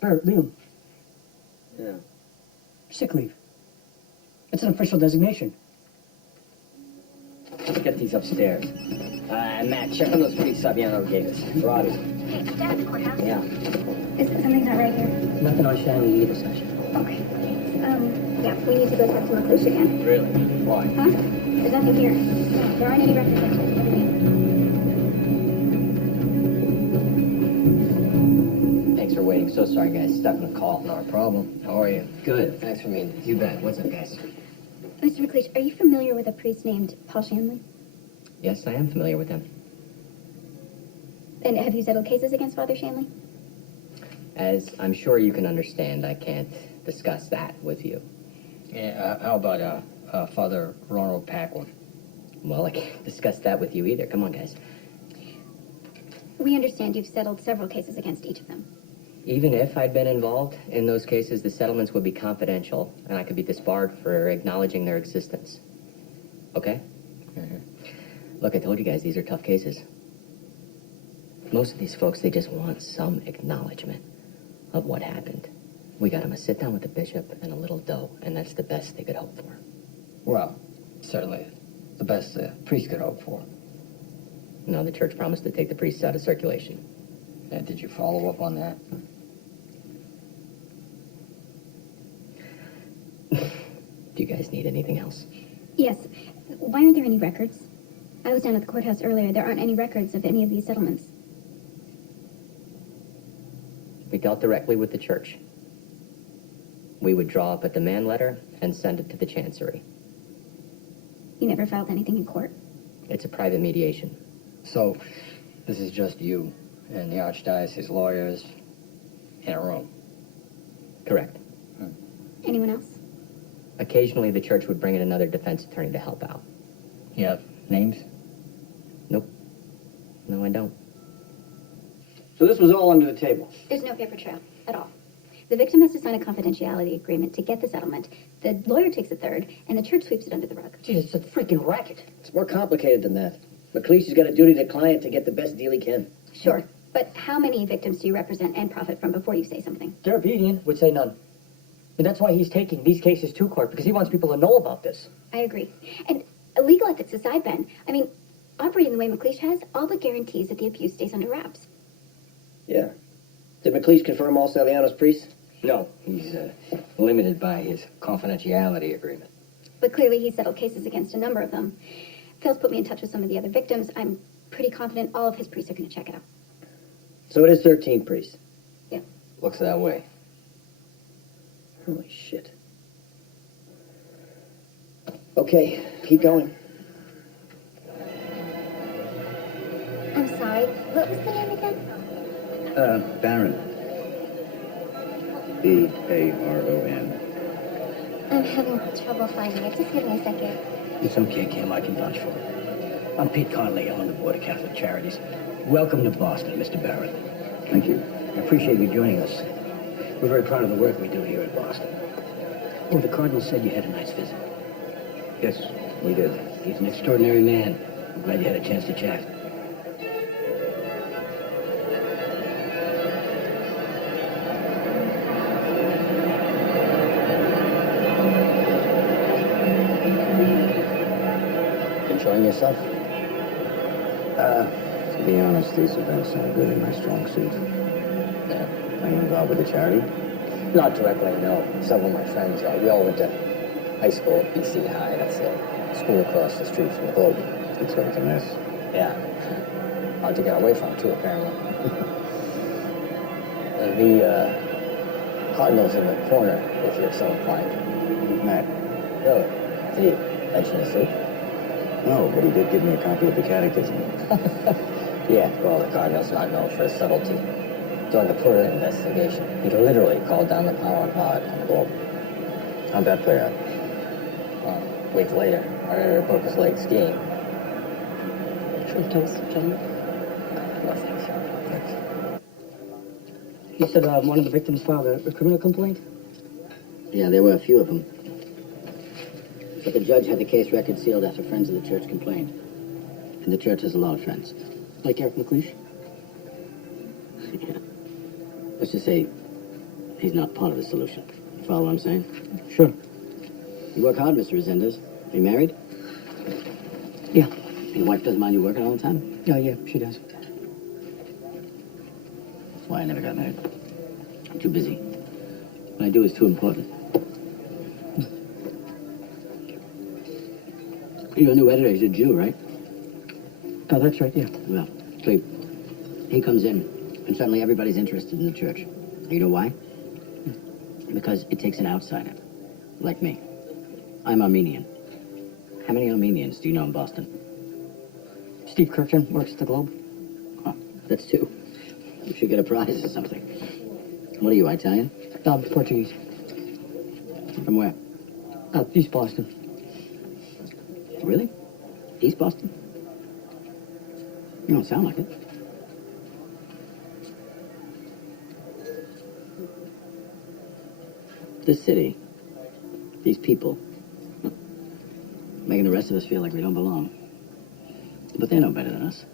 Barrett, Liam, Yeah. sick leave. It's an official designation. Let's get these upstairs. Matt, check on those priests Saviano gave us. Robbie. Hey, down at the courthouse? Yeah. Something's not right here. Nothing on Shanley either, Sasha. Okay. Yeah, we need to go talk to McLeish again. Really? Why? Huh? There's nothing here. There aren't any records of it. What do you mean? Thanks for waiting. So sorry, guys. Stuck in a call. Not a problem. How are you? Good. Thanks for meeting. You bet. What's up, guys? Mr. McLeish, are you familiar with a priest named Paul Shanley? Yes, I am familiar with him. And have you settled cases against Father Shanley? As I'm sure you can understand, I can't discuss that with you. Yeah, how about Father Ronald Paquin? Well, I can't discuss that with you either. Come on, guys. We understand you've settled several cases against each of them. Even if I'd been involved in those cases, the settlements would be confidential, and I could be disbarred for acknowledging their existence. Okay? Look, I told you guys, these are tough cases. Most of these folks, they just want some acknowledgement of what happened. We got him a sit-down with the bishop and a little dough, and that's the best they could hope for. Well, certainly the best the priest could hope for. No, the church promised to take the priests out of circulation. And did you follow up on that? Do you guys need anything else? Yes. Why aren't there any records? I was down at the courthouse earlier. There aren't any records of any of these settlements. We dealt directly with the church. We would draw up a demand letter and send it to the chancery. You never filed anything in court? It's a private mediation. So, this is just you and the archdiocese lawyers in a room. Correct. Anyone else? Occasionally, the church would bring in another defense attorney to help out. You have names? Nope. No, I don't. So this was all under the table. There's no paper trail at all. The victim has to sign a confidentiality agreement to get the settlement. The lawyer takes a third, and the church sweeps it under the rug. Geez, it's a freaking racket. It's more complicated than that. McLeish's got a duty to the client to get the best deal he can. Sure, but how many victims do you represent and profit from before you say something? Therapedian would say none. And that's why he's taking these cases to court, because he wants people to know about this. I agree. And legal ethics aside, Ben, I mean, operating the way McLeish has, all but guarantees that the abuse stays under wraps. Yeah. Did McLeish confirm all Saliano's priests? No, he's limited by his confidentiality agreement. But clearly he settled cases against a number of them. Phil's put me in touch with some of the other victims. I'm pretty confident all of his priests are going to check it out. So it is 13 priests. Yeah. Looks that way. Holy shit. Okay, keep going. I'm sorry. What was the name again? Baron. B-A-R-O-N. I'm having trouble finding it. Just give me a second. It's okay, Kim. I can vouch for it. I'm Pete Conley. I'm on the Board of Catholic Charities. Welcome to Boston, Mr. Barrett. Thank you. I appreciate you joining us. We're very proud of the work we do here in Boston. Oh, the Cardinal said you had a nice visit. Yes, we did. He's an extraordinary man. I'm glad you had a chance to chat. Enjoying yourself? To be honest, these events aren't really my strong suit. Yeah. Are you involved with the charity? Not directly, no. Several of my friends are. We all went to high school at BC High. That's a school across the street from the Globe. Looks like it's a mess. Yeah. Hard to get away from, too, apparently. The Cardinal's in the corner, if you're so inclined. Matt? Really? Did he mention the soup? No, but he did give me a copy of the catechism. Yeah, well, the Cardinal's not known for his subtlety. During the Purim investigation, he literally called down the power pod on the Globe. How'd that play out? A week later, our editor broke his leg skiing. Truth toast, gentlemen. No thanks. You said one of the victims filed a criminal complaint? Yeah, there were a few of them. But the judge had the case record sealed after friends of the church complained. And the church has a lot of friends. Like Eric McLeish? Yeah. Let's just say he's not part of the solution. You follow what I'm saying? Sure. You work hard, Mr. Resendez. Are you married? Yeah. Your wife doesn't mind you working all the time? Yeah, she does. That's why I never got married. I'm too busy. What I do is too important. Your new editor, he's a Jew, right? Oh, that's right, yeah. Well, so he comes in, and suddenly everybody's interested in the church. You know why? Because it takes an outsider, like me. I'm Armenian. How many Armenians do you know in Boston? Steve Kirkton works at the Globe. Huh, that's two. You should get a prize or something. What are you, Italian? Portuguese. From where? East Boston. Really? East Boston? You don't sound like it. This city, these people, making the rest of us feel like we don't belong. But they know better than us.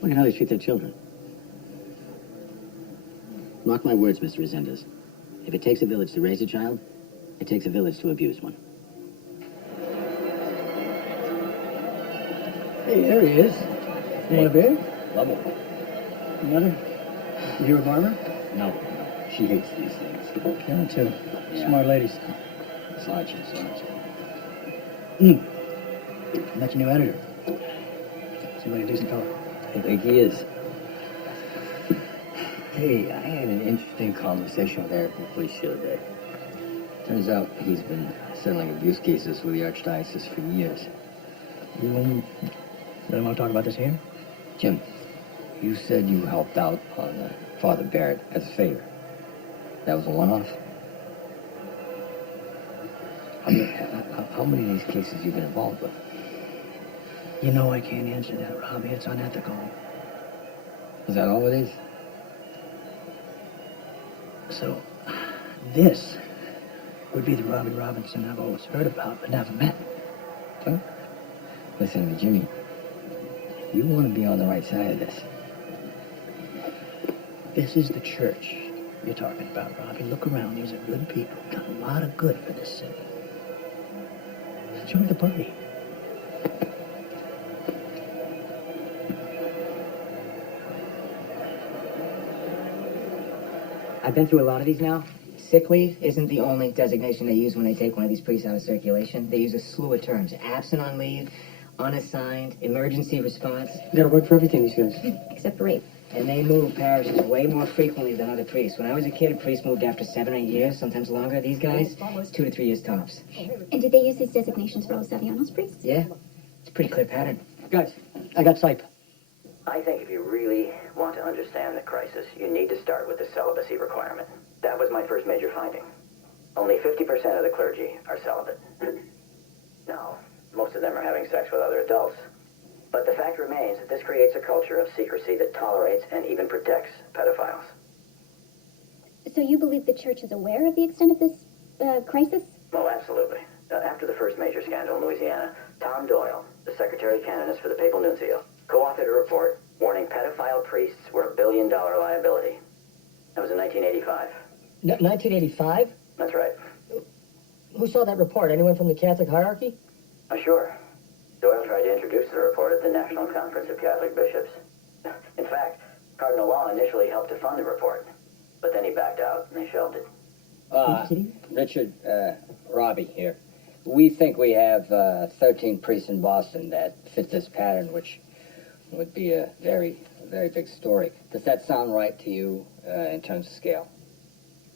Look at how they treat their children. Mark my words, Mr. Resendez. If it takes a village to raise a child, it takes a village to abuse one. Hey, there he is. You want a beer? Love it. Another? You here with Barbara? No, she hates these things. Karen, too. Yeah. Smart ladies. Sergeant. Met your new editor. Seems like a decent fellow. I think he is. Hey, I had an interesting conversation with Eric in the police the other day. Turns out he's been settling abuse cases with the Archdiocese for years. You don't want to talk about this here? Jim, you said you helped out on Father Barrett as a favor. That was a one-off? How many of these cases you been involved with? You know I can't answer that, Robbie. It's unethical. Is that all it is? So, this would be the Robbie Robinson I've always heard about but never met. Huh? Listen to me, Jimmy. You want to be on the right side of this. This is the church you're talking about, Robbie. Look around. These are good people. Got a lot of good for this city. Join the party. I've been through a lot of these now. Sick leave isn't the only designation they use when they take one of these priests out of circulation. They use a slew of terms. Absent on leave, unassigned, emergency response. You gotta work for everything these days. Except rape. And they move parishes way more frequently than other priests. When I was a kid, a priest moved after 7 or 8 years, sometimes longer. These guys, it's 2 to 3 years tops. And did they use these designations for Los Savianos priests? Yeah, it's a pretty clear pattern. Guys, I got Sipe. I think if you really want to understand the crisis, you need to start with the celibacy requirement. That was my first major finding. Only 50% of the clergy are celibate. Now, most of them are having sex with other adults. But the fact remains that this creates a culture of secrecy that tolerates and even protects pedophiles. So you believe the church is aware of the extent of this crisis? Oh, absolutely. After the first major scandal in Louisiana, Tom Doyle, the secretary canonist for the papal nuncio, co-authored a report warning pedophile priests were $1 billion liability. That was in 1985. 1985? That's right. Who saw that report? Anyone from the Catholic hierarchy? Sure. Doyle tried to introduce the report at the National Conference of Catholic Bishops. In fact, Cardinal Law initially helped to fund the report, but then he backed out and they shelved it. Richard, Robbie here. We think we have 13 priests in Boston that fit this pattern, which would be a very, very big story. Does that sound right to you in terms of scale?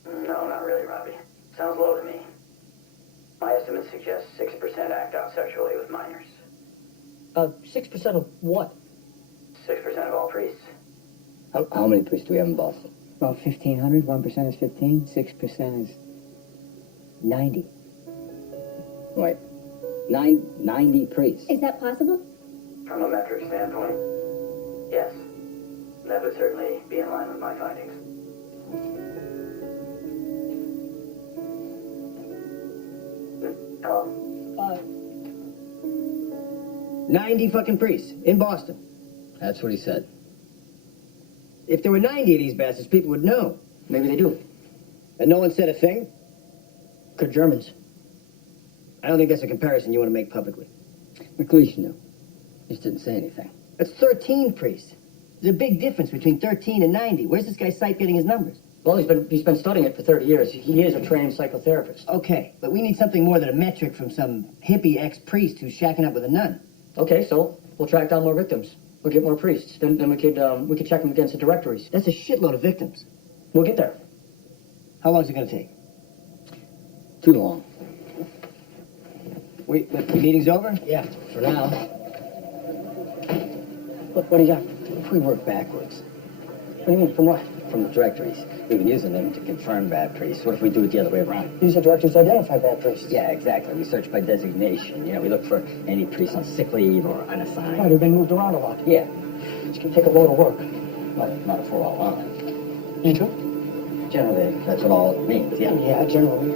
No, not really, Robbie. Sounds low to me. My estimate suggests 6% act out sexually with minors. 6% of what? 6% of all priests. How many priests do we have in Boston? About 1,500. 1% is 15. 6% is 90. Wait, 90 priests. Is that possible? From a metric standpoint, yes. That would certainly be in line with my findings. Hello? 90 fucking priests in Boston. That's what he said. If there were 90 of these bastards, people would know. Maybe they do. And no one said a thing? Good Germans. I don't think that's a comparison you want to make publicly. McLeish knew. He just didn't say anything. That's 13 priests. There's a big difference between 13 and 90. Where's this guy Sipe getting his numbers? Well, he's been studying it for 30 years. He is a trained psychotherapist. Okay, but we need something more than a metric from some hippie ex-priest who's shacking up with a nun. Okay, so we'll track down more victims. We'll get more priests. Then we could check them against the directories. That's a shitload of victims. We'll get there. How long is it going to take? Too long. Wait, the meeting's over? Yeah, for now. What do you got? If we work backwards What do you mean, from what? from the directories, we've been using them to confirm bad priests. What if we do it the other way around? Use the directories to identify bad priests. Yeah, exactly. We search by designation. You know, we look for any priest on sick leave or Right, unassigned. they've been moved around a lot. Yeah, It's going to take a load of work. not a full line. You too? Generally, that's what all it means, yeah. Yeah, generally.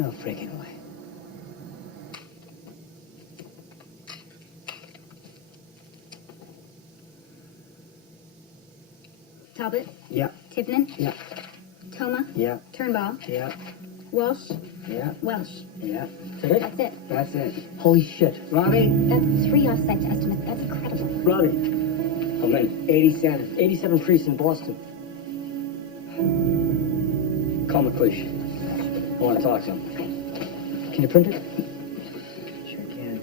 No freaking way. Talbot, Yeah, Tipman, yeah, Toma, yeah, Turnbull, yeah, Walsh, yeah, Welsh. yeah. Is that it? That's it. That's it. Holy shit. Robbie? That's 3 offsite estimates. That's incredible. Robbie, Come in. 87. 87 priests in Boston. Call McLeish. I want to talk to him. Can you print it? Sure can.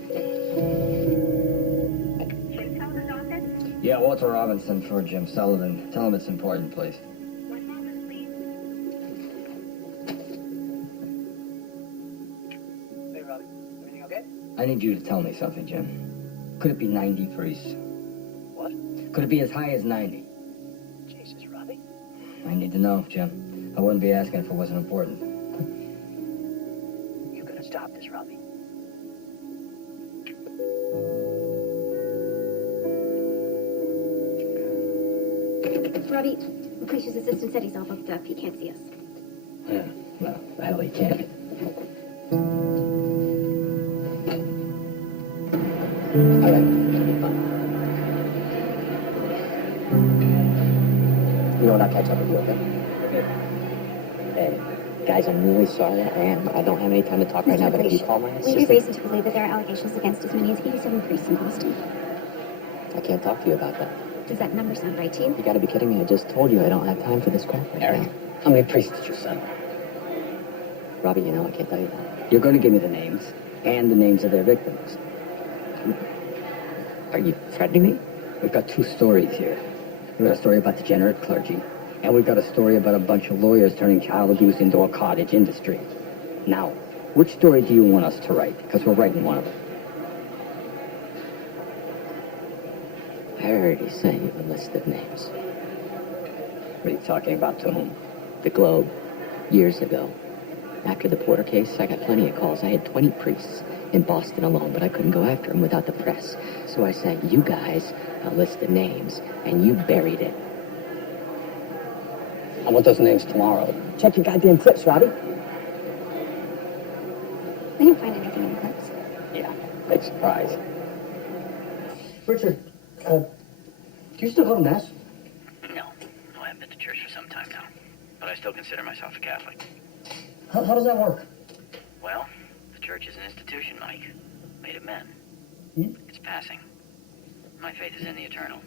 Yeah, Walter Robinson for Jim Sullivan. Tell him it's important, please. Hey, Robbie. Everything okay? I need you to tell me something, Jim. Could it be 90 priests? What? Could it be as high as 90? Jesus, Robbie. I need to know, Jim. I wouldn't be asking if it wasn't important. You gonna stop this, Robbie? Robbie, McLeish's assistant said he's all booked up. He can't see us. Yeah, well, the hell he can't. All right. You know what? I'll catch up with you, okay? Hey, guys, I'm really sorry. I am. I don't have any time to talk right now, but if you call my We have assistant... reason to believe that there are allegations against as many as 87 priests in Boston. I can't talk to you about that. Does that number sound right to you? You gotta be kidding me. I just told you I don't have time for this crap right Eric, now. how many priests did you send? Robbie, you know I can't tell you that. You're going to give me the names and the names of their victims. Are you threatening me? We've got 2 stories here. We've got a story about degenerate clergy, and we've got a story about a bunch of lawyers turning child abuse into a cottage industry. Now, which story do you want us to write? Because we're writing one of them. I already sent you a list of names. What are you talking about, to whom? The Globe, years ago. After the Porter case, I got plenty of calls. I had 20 priests in Boston alone, but I couldn't go after them without the press. So I sent you guys a list of names, and you buried it. I want those names tomorrow. Check your goddamn clips, Robbie. We didn't find anything in the clips. Yeah, big surprise. Richard, do you still go to Mass? No. I haven't been to church for some time now. But I still consider myself a Catholic. How does that work? Well, the church is an institution, Mike. Made of men. Hmm? It's passing. My faith is in the eternal.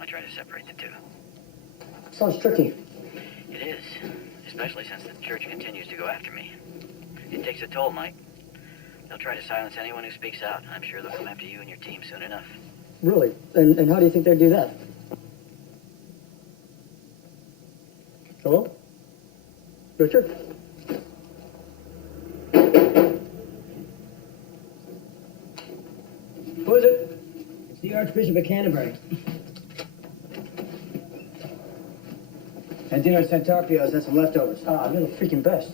I try to separate the two. Sounds tricky. It is. Especially since the church continues to go after me. It takes a toll, Mike. They'll try to silence anyone who speaks out. I'm sure they'll come after you and your team soon enough. Really? And how do you think they'd do that? Hello? Richard? Who is it? It's the Archbishop of Canterbury. Had dinner at Santarpio's, had some leftovers. Ah, you're the freaking best.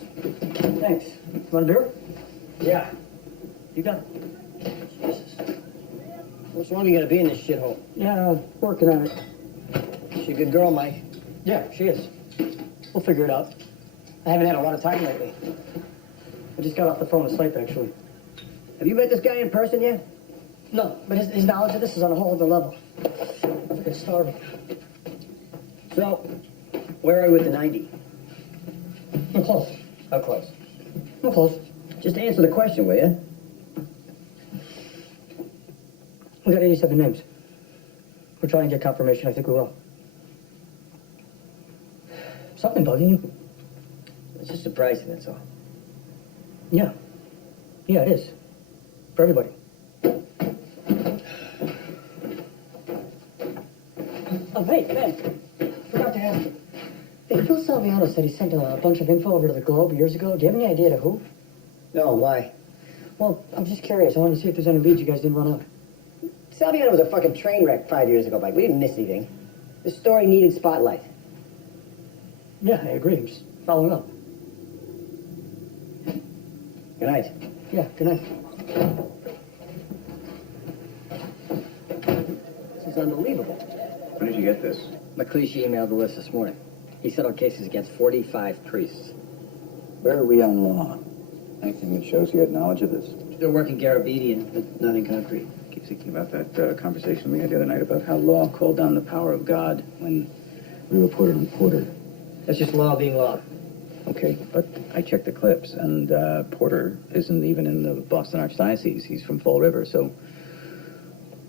Thanks. Want a beer? Yeah. You got it. Jesus. What's long you gotta be in this shithole? Yeah, working on it. She a good girl, Mike. Yeah, she is. We'll figure it out. I haven't had a lot of time lately. I just got off the phone with Snipe, actually. Have you met this guy in person yet? No, but his knowledge of this is on a whole other level. I'm freaking starving. So, where are we with the 90? I'm close. How close? I'm close. Just answer the question, will you? We got 87 names. We're trying to get confirmation. I think we will. Something bugging you? It's just surprising, that's all. Yeah. Yeah, it is. For everybody. Oh, hey, Ben. Forgot to ask you. Hey, Phil Salviano said he sent a bunch of info over to the Globe years ago. Do you have any idea to who? No, why? Well, I'm just curious. I wanted to see if there's any leads you guys didn't run out. Salviano was a fucking train wreck 5 years ago, Mike. We didn't miss anything. This story needed spotlight. Yeah, I agree. I'm just following up. Good night. Yeah, good night. This is unbelievable. When did you get this? McLeish emailed the list this morning. He settled cases against 45 priests. Where are we on law? Anything that shows he had knowledge of this? Still working Garabedian, but nothing concrete. Keep thinking about that conversation we had the other night about how law called down the power of God when we reported on Porter. That's just law being law. Okay, but I checked the clips, and Porter isn't even in the Boston Archdiocese. He's from Fall River, so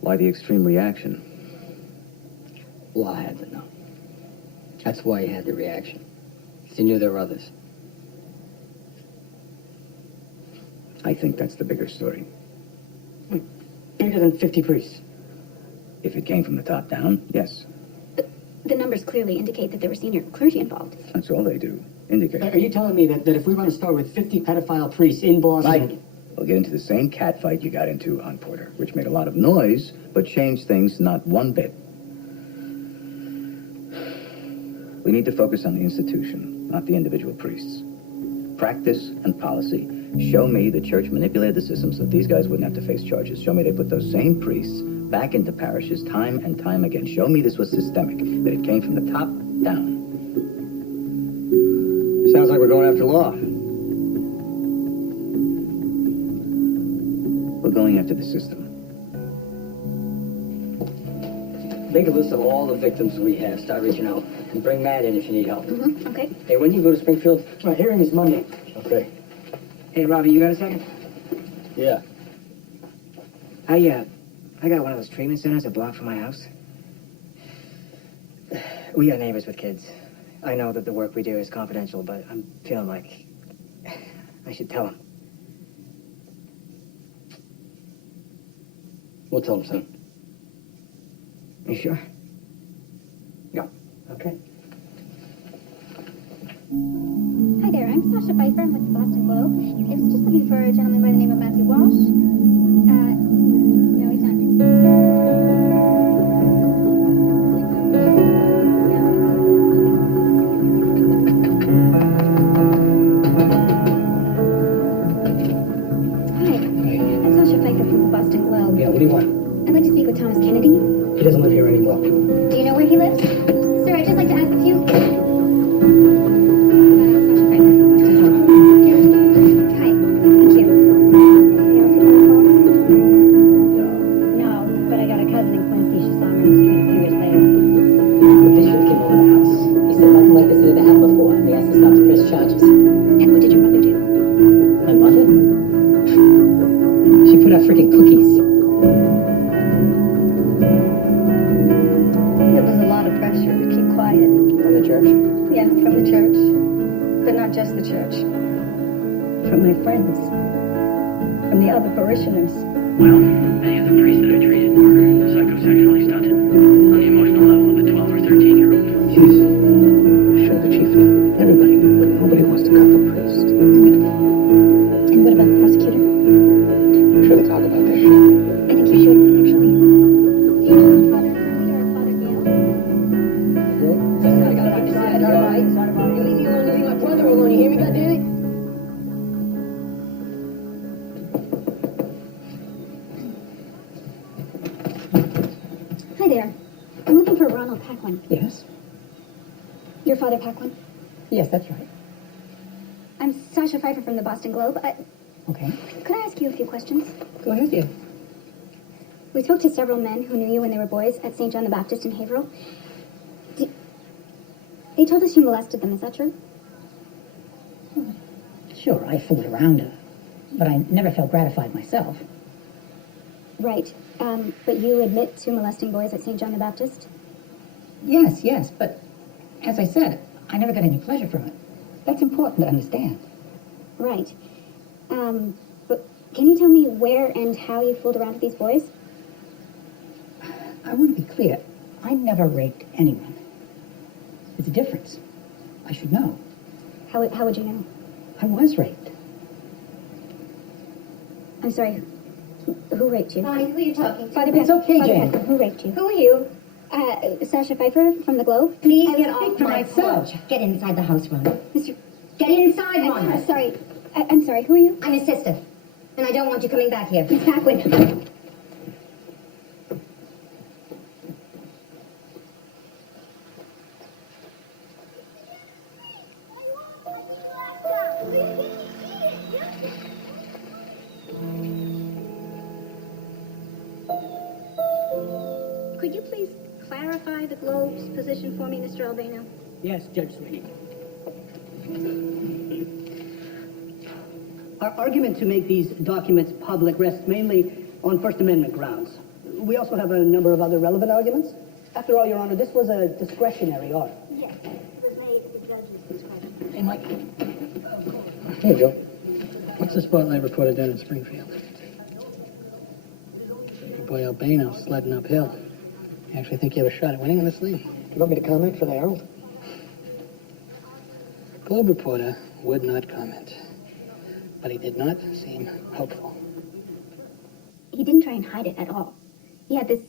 why the extreme reaction? Law had to know. That's why he had the reaction. 'Cause he knew there were others. I think that's the bigger story. Bigger than 50 priests. If it came from the top down, yes. The numbers clearly indicate that there were senior clergy involved. That's all they do. Indicate. Are you telling me that if we run a store with 50 pedophile priests in Boston... Right. We'll get into the same cat fight you got into on Porter, which made a lot of noise, but changed things not one bit. We need to focus on the institution, not the individual priests. Practice and policy. Show me the church manipulated the system so that these guys wouldn't have to face charges. Show me they put those same priests back into parishes time and time again. Show me this was systemic, that it came from the top down. Sounds like we're going after law. We're going after the system. Make a list of all the victims we have. Start reaching out. And bring Matt in if you need help. Okay. Hey, when you go to Springfield? My hearing is Monday. Okay. Hey, Robbie, you got a second? Yeah. I got one of those treatment centers a block from my house. We got neighbors with kids. I know that the work we do is confidential, but I'm feeling like I should tell them. We'll tell him, son. You sure? Go. Okay. Hi there, I'm Sasha Pfeiffer. I'm with the Boston Globe. I was just looking for a gentleman by the name of Matthew Walsh. No, he's not. Hi, I'm Sasha Pfeiffer from the Boston Globe. Yeah, what do you want? I'd like to speak with Thomas Kennedy. He doesn't live here anymore. Do you know where he lives? Sir, I'd just like to ask a few... Sasha Pfeiffer. Hi, thank you. Anything else you want to call? No, but I got a cousin in Quincy. She saw him in the street a few years later. The bishop came over the house. He said nothing like this had ever happened before. They asked us not to press charges. And what did your mother do? My mother? She put out freaking cookies. There was a lot of pressure to keep quiet. From the church? Yeah, from the church. But not just the church. From my friends. From the other parishioners. Well, many of the priests that I treated were psychosexually stunted on the emotional level of a 12 or 13-year-old. Jeez. Sure, the chief knew. Everybody knew, but nobody wants to cuff a priest. And what about the prosecutor? Should talk about that. I think you should, actually. Do you know Father Hurley or Father Gale? You leave me alone, leave my brother alone. You hear me, goddammit? Hi there. I'm looking for Ronald Paquin. Yes? Your father Paquin? Yes, that's right. I'm Sasha Pfeiffer from the Boston Globe. Okay. Could I ask you a few questions? Go ahead, dear. We spoke to several men who knew you when they were boys at St. John the Baptist in Haverhill. They told us you molested them. Is that true? Sure, I fooled around her, but I never felt gratified myself. Right. But you admit to molesting boys at St. John the Baptist? Yes, but as I said, I never got any pleasure from it. That's important to understand. Right. But can you tell me where and how you fooled around with these boys? I want to be clear. I never raped anyone. There's a difference. I should know. How would you know? I was raped. I'm sorry. Who raped you? Hi, who are you talking to? Father It's okay, Father Jane. Paquin, who raped you? Who are you? Sasha Pfeiffer from the Globe. Please I get was off speaking my for porch. Get inside the house, Ron. Mr. Get inside, Ron. I'm sorry. I'm sorry. Who are you? I'm his sister, and I don't want you coming back here. Miss Paquin. clarify the Globe's position for me, Mr. Albano? Yes, Judge Sweeney. Our argument to make these documents public rests mainly on First Amendment grounds. We also have a number of other relevant arguments. After all, Your Honor, this was a discretionary order. Yes, it was made at the judge's discretion. Hey, Mike. Hey, Joe. What's the spotlight reporter doing in Springfield? Your boy Albano sledding uphill. You actually think you have a shot at winning this thing? You want me to comment for the Herald? Globe reporter would not comment, but he did not seem hopeful. He didn't try and hide it at all. He had this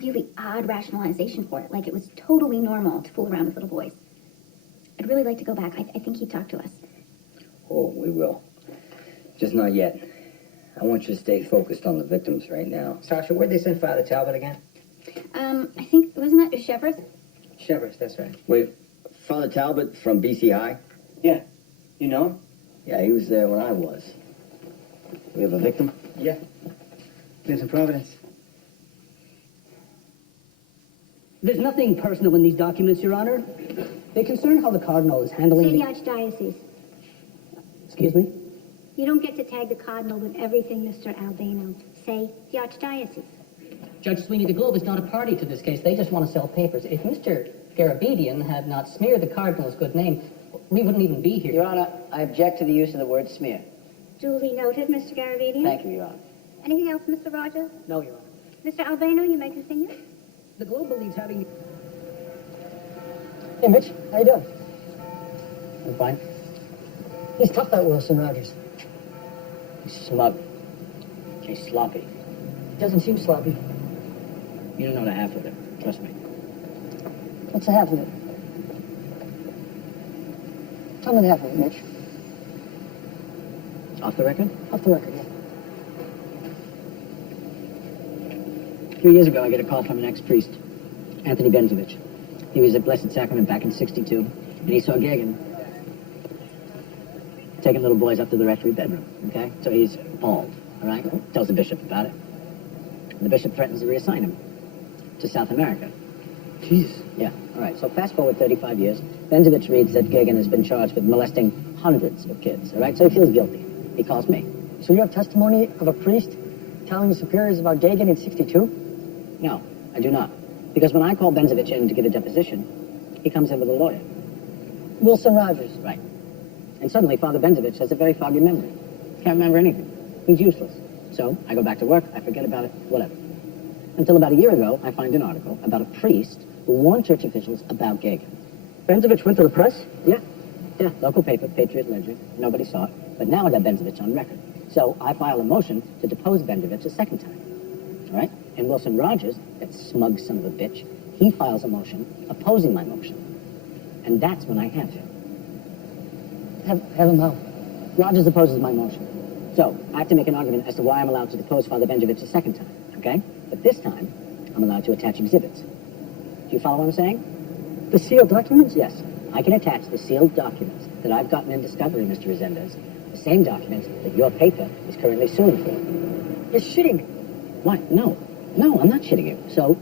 really odd rationalization for it, like it was totally normal to fool around with little boys. I'd really like to go back. I think he'd talk to us. Oh, we will. Just not yet. I want you to stay focused on the victims right now. Sasha, where'd they send Father Talbot again? I think, wasn't that Shepard? Shepard's, that's right. Wait, Father Talbot from BC High? Yeah. You know him? Yeah, he was there when I was. We have a victim? Yeah. Lives in Providence. There's nothing personal in these documents, Your Honor. They concern how the Cardinal is handling Say the Archdiocese. Excuse me? You don't get to tag the Cardinal with everything, Mr. Albano. Say the Archdiocese. Judge Sweeney, the Globe is not a party to this case. They just want to sell papers. If Mr. Garabedian had not smeared the Cardinal's good name, we wouldn't even be here. Your Honor, I object to the use of the word smear. Duly noted, Mr. Garabedian. Thank you, Your Honor. Anything else, Mr. Rogers? No, Your Honor. Mr. Albano, you may continue. The Globe believes having... Hey, Mitch, how you doing? I'm fine. He's tough, that Wilson Rogers. He's smug. He's sloppy. Doesn't seem sloppy. You don't know the half of it. Trust me. What's the half of it? Tell me the half of it, Mitch. Off the record? Off the record, yeah. 3 years ago, I get a call from an ex-priest, Anthony Benzovich. He was at Blessed Sacrament back in '62, and he saw Gagan taking little boys up to the rectory bedroom, okay? So he's appalled, all right? Tells the bishop about it. And the bishop threatens to reassign him to South America. Jeez. Yeah, all right. So fast forward 35 years. Benzovich reads that Gagan has been charged with molesting hundreds of kids, all right? So he feels guilty. He calls me. So you have testimony of a priest telling his superiors about Gagan in '62? No, I do not. Because when I call Benzovich in to give a deposition, he comes in with a lawyer. Wilson Rogers. Right. And suddenly, Father Benzovich has a very foggy memory. Can't remember anything. He's useless. So I go back to work, I forget about it, whatever. Until about a year ago, I find an article about a priest who warned church officials about Gagan. Benzovich went to the press? Yeah, local paper, Patriot Ledger. Nobody saw it. But now I got Benzovich on record. So I file a motion to depose Benzovich a second time. All right? And Wilson Rogers, that smug son of a bitch, he files a motion opposing my motion. And that's when I have him. Have him how? Rogers opposes my motion. So I have to make an argument as to why I'm allowed to depose Father Benzovich a second time, okay? But this time, I'm allowed to attach exhibits. Do you follow what I'm saying? The sealed documents? Yes. I can attach the sealed documents that I've gotten in discovery, Mr. Resendez. The same documents that your paper is currently suing for. You're shitting. What? No, I'm not shitting you. So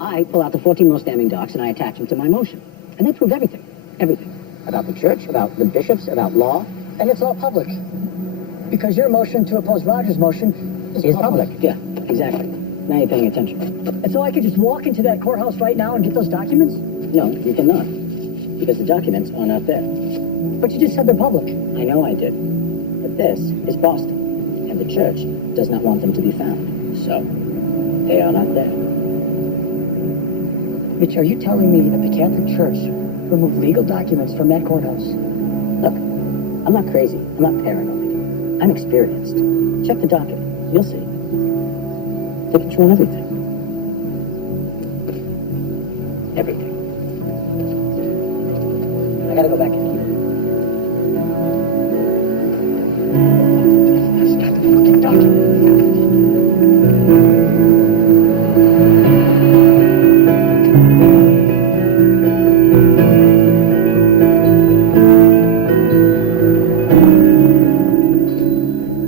I pull out the 14 most damning docs and I attach them to my motion. And they prove everything. Everything. About the church, about the bishops, about law. And it's all public. Because your motion to oppose Rogers' motion is public. Yeah, exactly. Now you're paying attention. And so I could just walk into that courthouse right now and get those documents? No, you cannot. Because the documents are not there. But you just said they're public. I know I did. But this is Boston. And the church does not want them to be found. So, they are not there. Mitch, are you telling me that the Catholic Church removed legal documents from that courthouse? Look, I'm not crazy. I'm not paranoid. I'm experienced. Check the docket. You'll see. Take control of everything. Everything. I gotta go back in. Stop the fucking document.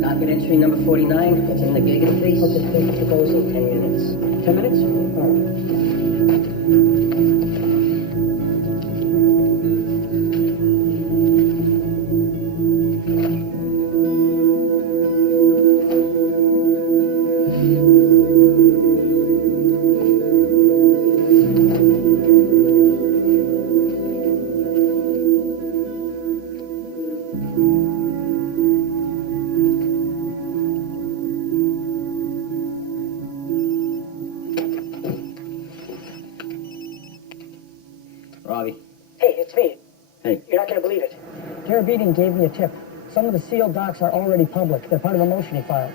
Docket entry number 49. It's in the Gagan case. Okay, proposal 10 minutes. 10 minutes? All right. Garabedian gave me a tip. Some of the sealed docs are already public. They're part of the motion he filed.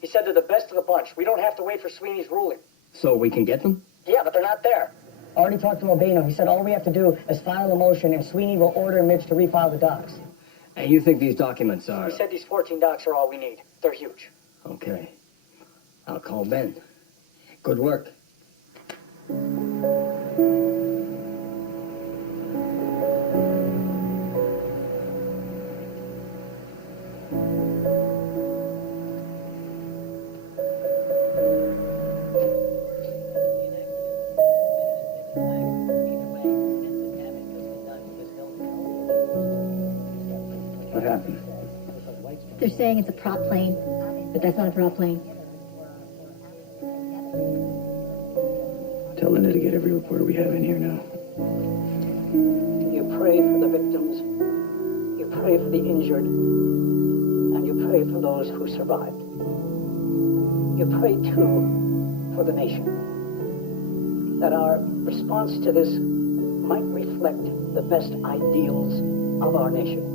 He said they're the best of the bunch. We don't have to wait for Sweeney's ruling. So we can get them? Yeah, but they're not there. I already talked to Albano. He said all we have to do is file a motion, and Sweeney will order Mitch to refile the docs. And you think these documents are... He said these 14 docs are all we need. They're huge. Okay. I'll call Ben. Good work. What happened? They're saying it's a prop plane, but that's not a prop plane. Tell Linda to get every reporter we have in here now. You pray for the victims, you pray for the injured, and you pray for those who survived. You pray, too, for the nation, that our response to this might reflect the best ideals of our nation,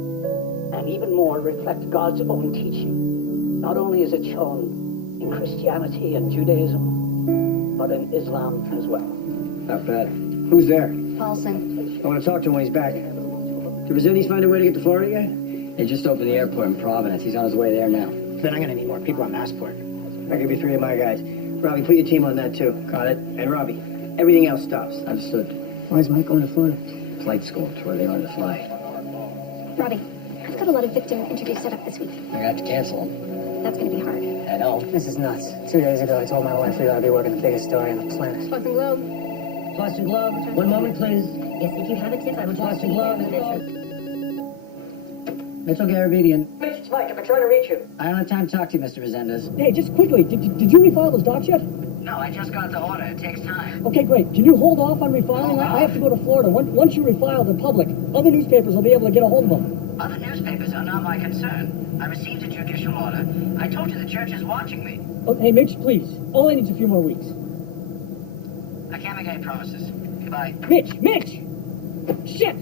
and even more reflect God's own teaching. Not only is it shown in Christianity and Judaism, but in Islam as well. Not bad. Who's there? Paulson. I want to talk to him when he's back. Did Brazilians find a way to get to Florida yet? They just opened the airport in Providence. He's on his way there now. Then I'm going to need more people on Massport. I'll give you 3 of my guys. Robbie, put your team on that, too. Got it? And Robbie, everything else stops. Understood. Why is Mike going to Florida? Flight school. It's where they learn to fly. Robbie, I've got a lot of victim interviews set up this week. I'm gonna have to cancel them. That's gonna be hard. I know. This is nuts. 2 days ago, I told my wife we ought to be working the biggest story on the planet. Boston Globe. Boston Globe. One moment, please. Yes, if you have a tip, I would love to Boston hear Globe. it. Mitchell Garabedian. Mitch, it's Mike. I've been trying to reach you. I don't have time to talk to you, Mr. Resendez. Hey, just quickly, did you refile those docs yet? No, I just got the order. It takes time. Okay, great. Can you hold off on refiling? I have to go to Florida. Once you refile, they're public. Other newspapers will be able to get a hold of them. Other newspapers are not my concern. I received a judicial order. I told you the church is watching me. Oh, hey, Mitch, please. All I need is a few more weeks. I can't make any promises. Goodbye. Mitch! Shit!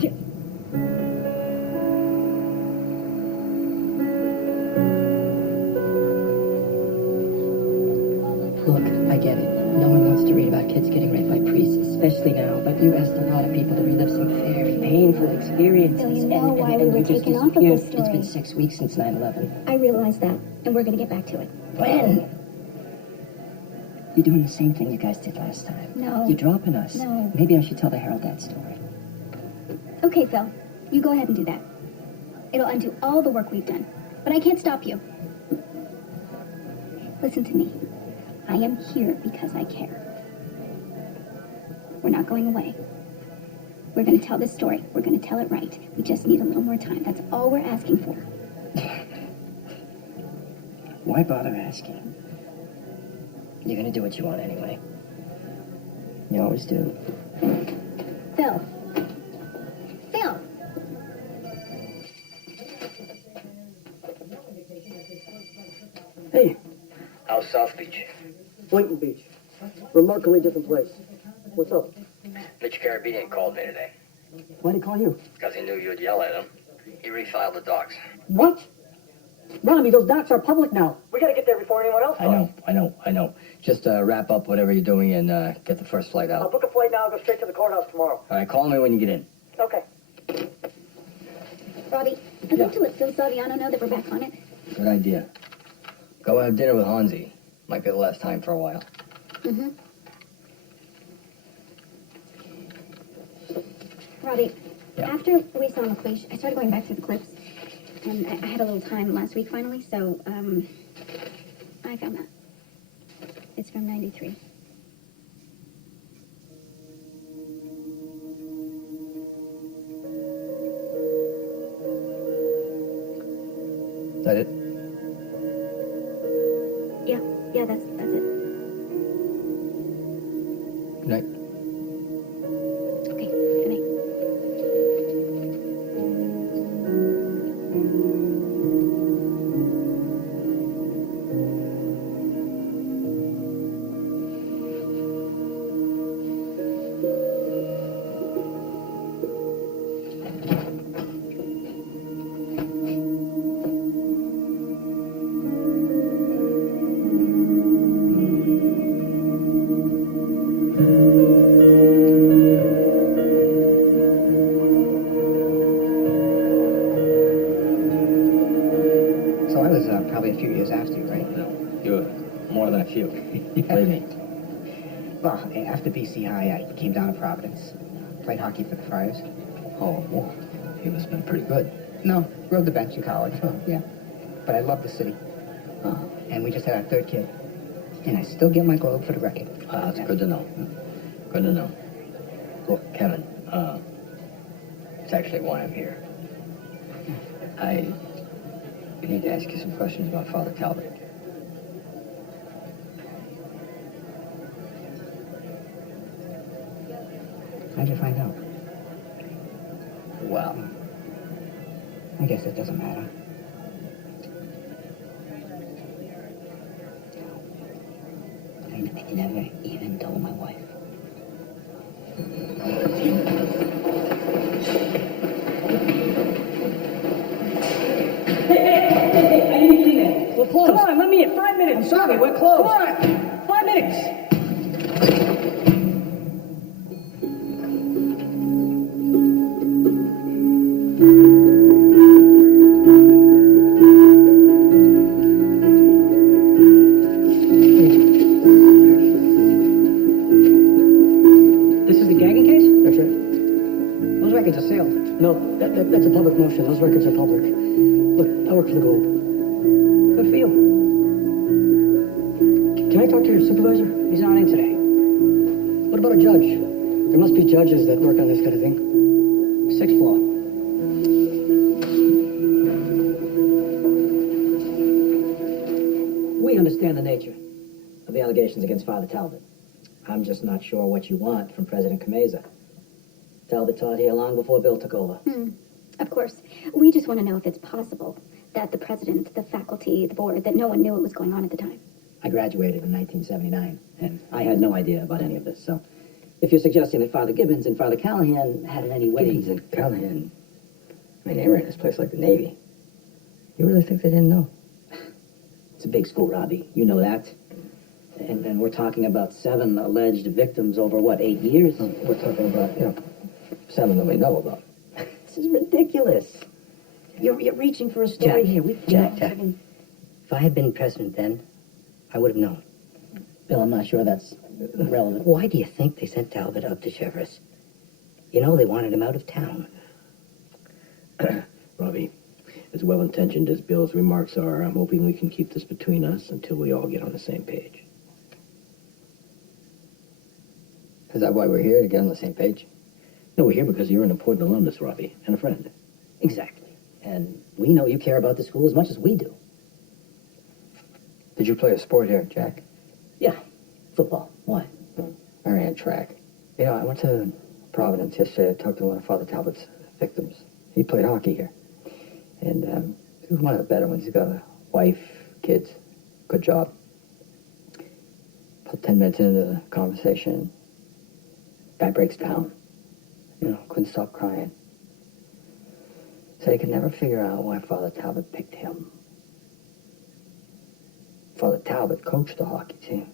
Shit. Look, I get it. No one wants to read about kids getting raped by priests, especially now, but you asked a lot of people to relive some very painful experiences. Bill, you know why we were you just taken off of this disappeared. It's been story. 6 weeks since 9/11. I realize that, and we're gonna get back to it. When? You're doing the same thing you guys did last time. No. You're dropping us. No. Maybe I should tell the Herald that story. Okay, Phil, you go ahead and do that. It'll undo all the work we've done, but I can't stop you. Listen to me. I am here because I care. We're not going away. We're going to tell this story. We're going to tell it right. We just need a little more time. That's all we're asking for. Why bother asking? You're gonna do what you want anyway. You always do. Phil. Phil! Hey, How's South Beach? Boynton Beach. Remarkably different place. What's up? Mitch Garabedian called me today Why'd he call you? because he knew you'd yell at him. He refiled the docs. What? Robbie, those docs are public now. We gotta get there before anyone else does. I know. Just wrap up whatever you're doing and get the first flight I'll out. book a flight now and go straight to the courthouse tomorrow. All right, call me when you get in. Okay. Robbie, I'd like to let Phil Saviano know that we're back on it. Good idea. Go have dinner with Hansi. Might be the last time for a while. Mm-hmm. Robbie, Yeah. after we saw McLeish, I started going back through the clips, and I had a little time last week finally, so, I found that. It's from 93. Is that it? Yeah, that's it. Good night. Okay, good night. So I was probably a few years after you, right? No, you were more than a few. Believe me. Well, after BC High, I came down to Providence, played hockey for the Friars. Oh, well, you must have been pretty good. No, rode the bench in college. Yeah. But I loved the city. Uh-huh. And we just had our third kid. And I still get my Globe for the record. That's good to know. Good to know. Look, Kevin, it's actually why I'm here. I need to ask you some questions about Father Talbot. How'd you find out? Well, I guess it doesn't matter. I never even told my wife. Hey, I didn't see that. We're closed. Come on, let me in. 5 minutes. I'm sorry, we're closed. Come on. 5 minutes. This is the gagging case? That's right. Those records are sealed. No, that's a public motion. Those records are public. Look, I work for the Globe. Good for you. Can I talk to your supervisor? He's not in today. What about a judge? There must be judges that work on this kind of thing. 6th floor. We understand the nature of the allegations against Father Talbot. I'm just not sure what you want from President Kameza. Talbot taught here long before Bill took over. Of course. We just want to know if it's possible that the president, the faculty, the board, that no one knew what was going on at the time. I graduated in 1979, and I had no idea about any of this. So if you're suggesting that Father Gibbons and Father Callahan had in any way... Gibbons and Callahan, I mean, they ran this place like the Navy. You really think they didn't know? It's a big school, Robbie. You know that. And we're talking about 7 alleged victims over, what, 8 years? We're talking about, 7 that we know about. This is ridiculous. You're reaching for a story here. Jack. If I had been president then, I would have known. Bill, I'm not sure that's relevant. Why do you think they sent Talbot up to Cheverus? You know they wanted him out of town. Robbie, as well-intentioned as Bill's remarks are, I'm hoping we can keep this between us until we all get on the same page. Is that why we're here, to get on the same page? No, we're here because you're an important alumnus, Robbie, and a friend. Exactly. And we know you care about the school as much as we do. Did you play a sport here, Jack? Yeah, football. Why? I ran track. I went to Providence yesterday. I talked to one of Father Talbot's victims. He played hockey here. And he was one of the better ones. He's got a wife, kids, good job. About 10 minutes into the conversation, guy breaks down. Couldn't stop crying. Said he could never figure out why Father Talbot picked him. Father Talbot coached the hockey team.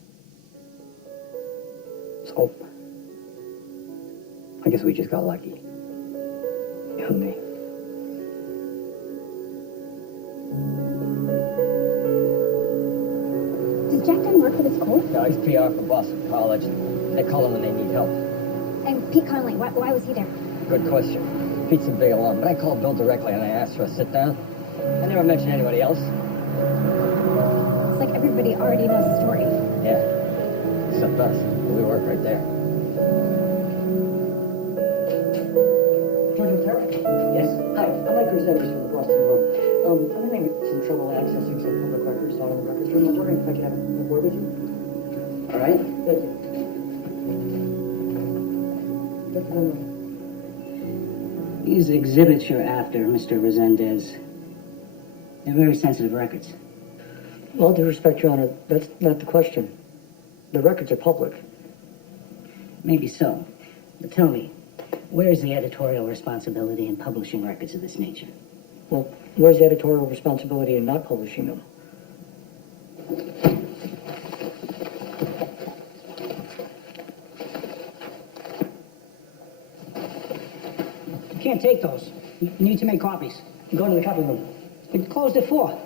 So, I guess we just got lucky. You and me. Does Jack Dunn work for the school? No, he's PR for Boston College. They call him when they need help. And Pete Connolly, why was he there? Good question. Pete's a big alum, but I called Bill directly and I asked for a sit-down. I never mentioned anybody else. It's like everybody already knows the story. Yeah, except us. We work right there. Judge Otero? Yes? Hi, I'm Mike Rosevich from the Boston Globe. I'm having some trouble accessing some public records down in the records room. I was wondering if I could have a word with you. All right. Thank you. These exhibits you're after, Mr. Resendez, they're very sensitive records. All due respect, Your Honor, that's not the question. The records are public. Maybe so. But tell me, where is the editorial responsibility in publishing records of this nature? Well, where's the editorial responsibility in not publishing them? You can't take those. You need to make copies. Go to the copy room. It closed at 4.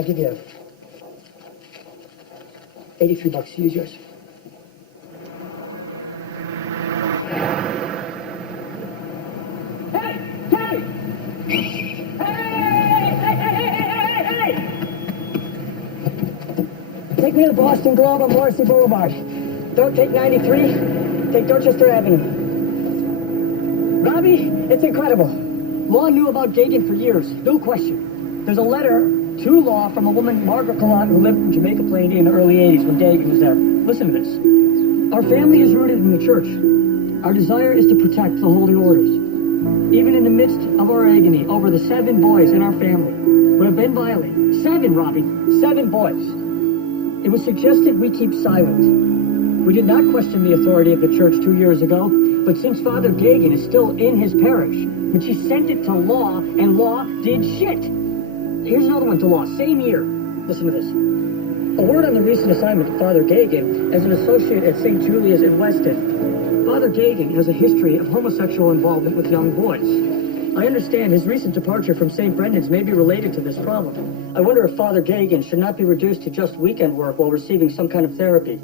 I'll give you $83. Use yours. Take me to the Boston Globe on Morrissey Boulevard. Don't take 93. Take Dorchester Avenue. Robbie, it's incredible. Law knew about Gagan for years. No question. There's a letter to Law from a woman, Margaret Gallant, who lived in Jamaica Plain in the early 80s when Gagan was there. Listen to this. Our family is rooted in the church. Our desire is to protect the holy orders. Even in the midst of our agony over the 7 boys in our family who have been violated. 7, Robbie. 7 boys. It was suggested we keep silent. We did not question the authority of the church 2 years ago, but since Father Gagan is still in his parish, and she sent it to Law, and Law did shit. Here's another one to Law, same year. Listen to this. A word on the recent assignment to Father Gagan as an associate at St. Julia's in Weston. Father Gagan has a history of homosexual involvement with young boys. I understand his recent departure from St. Brendan's may be related to this problem. I wonder if Father Gagan should not be reduced to just weekend work while receiving some kind of therapy.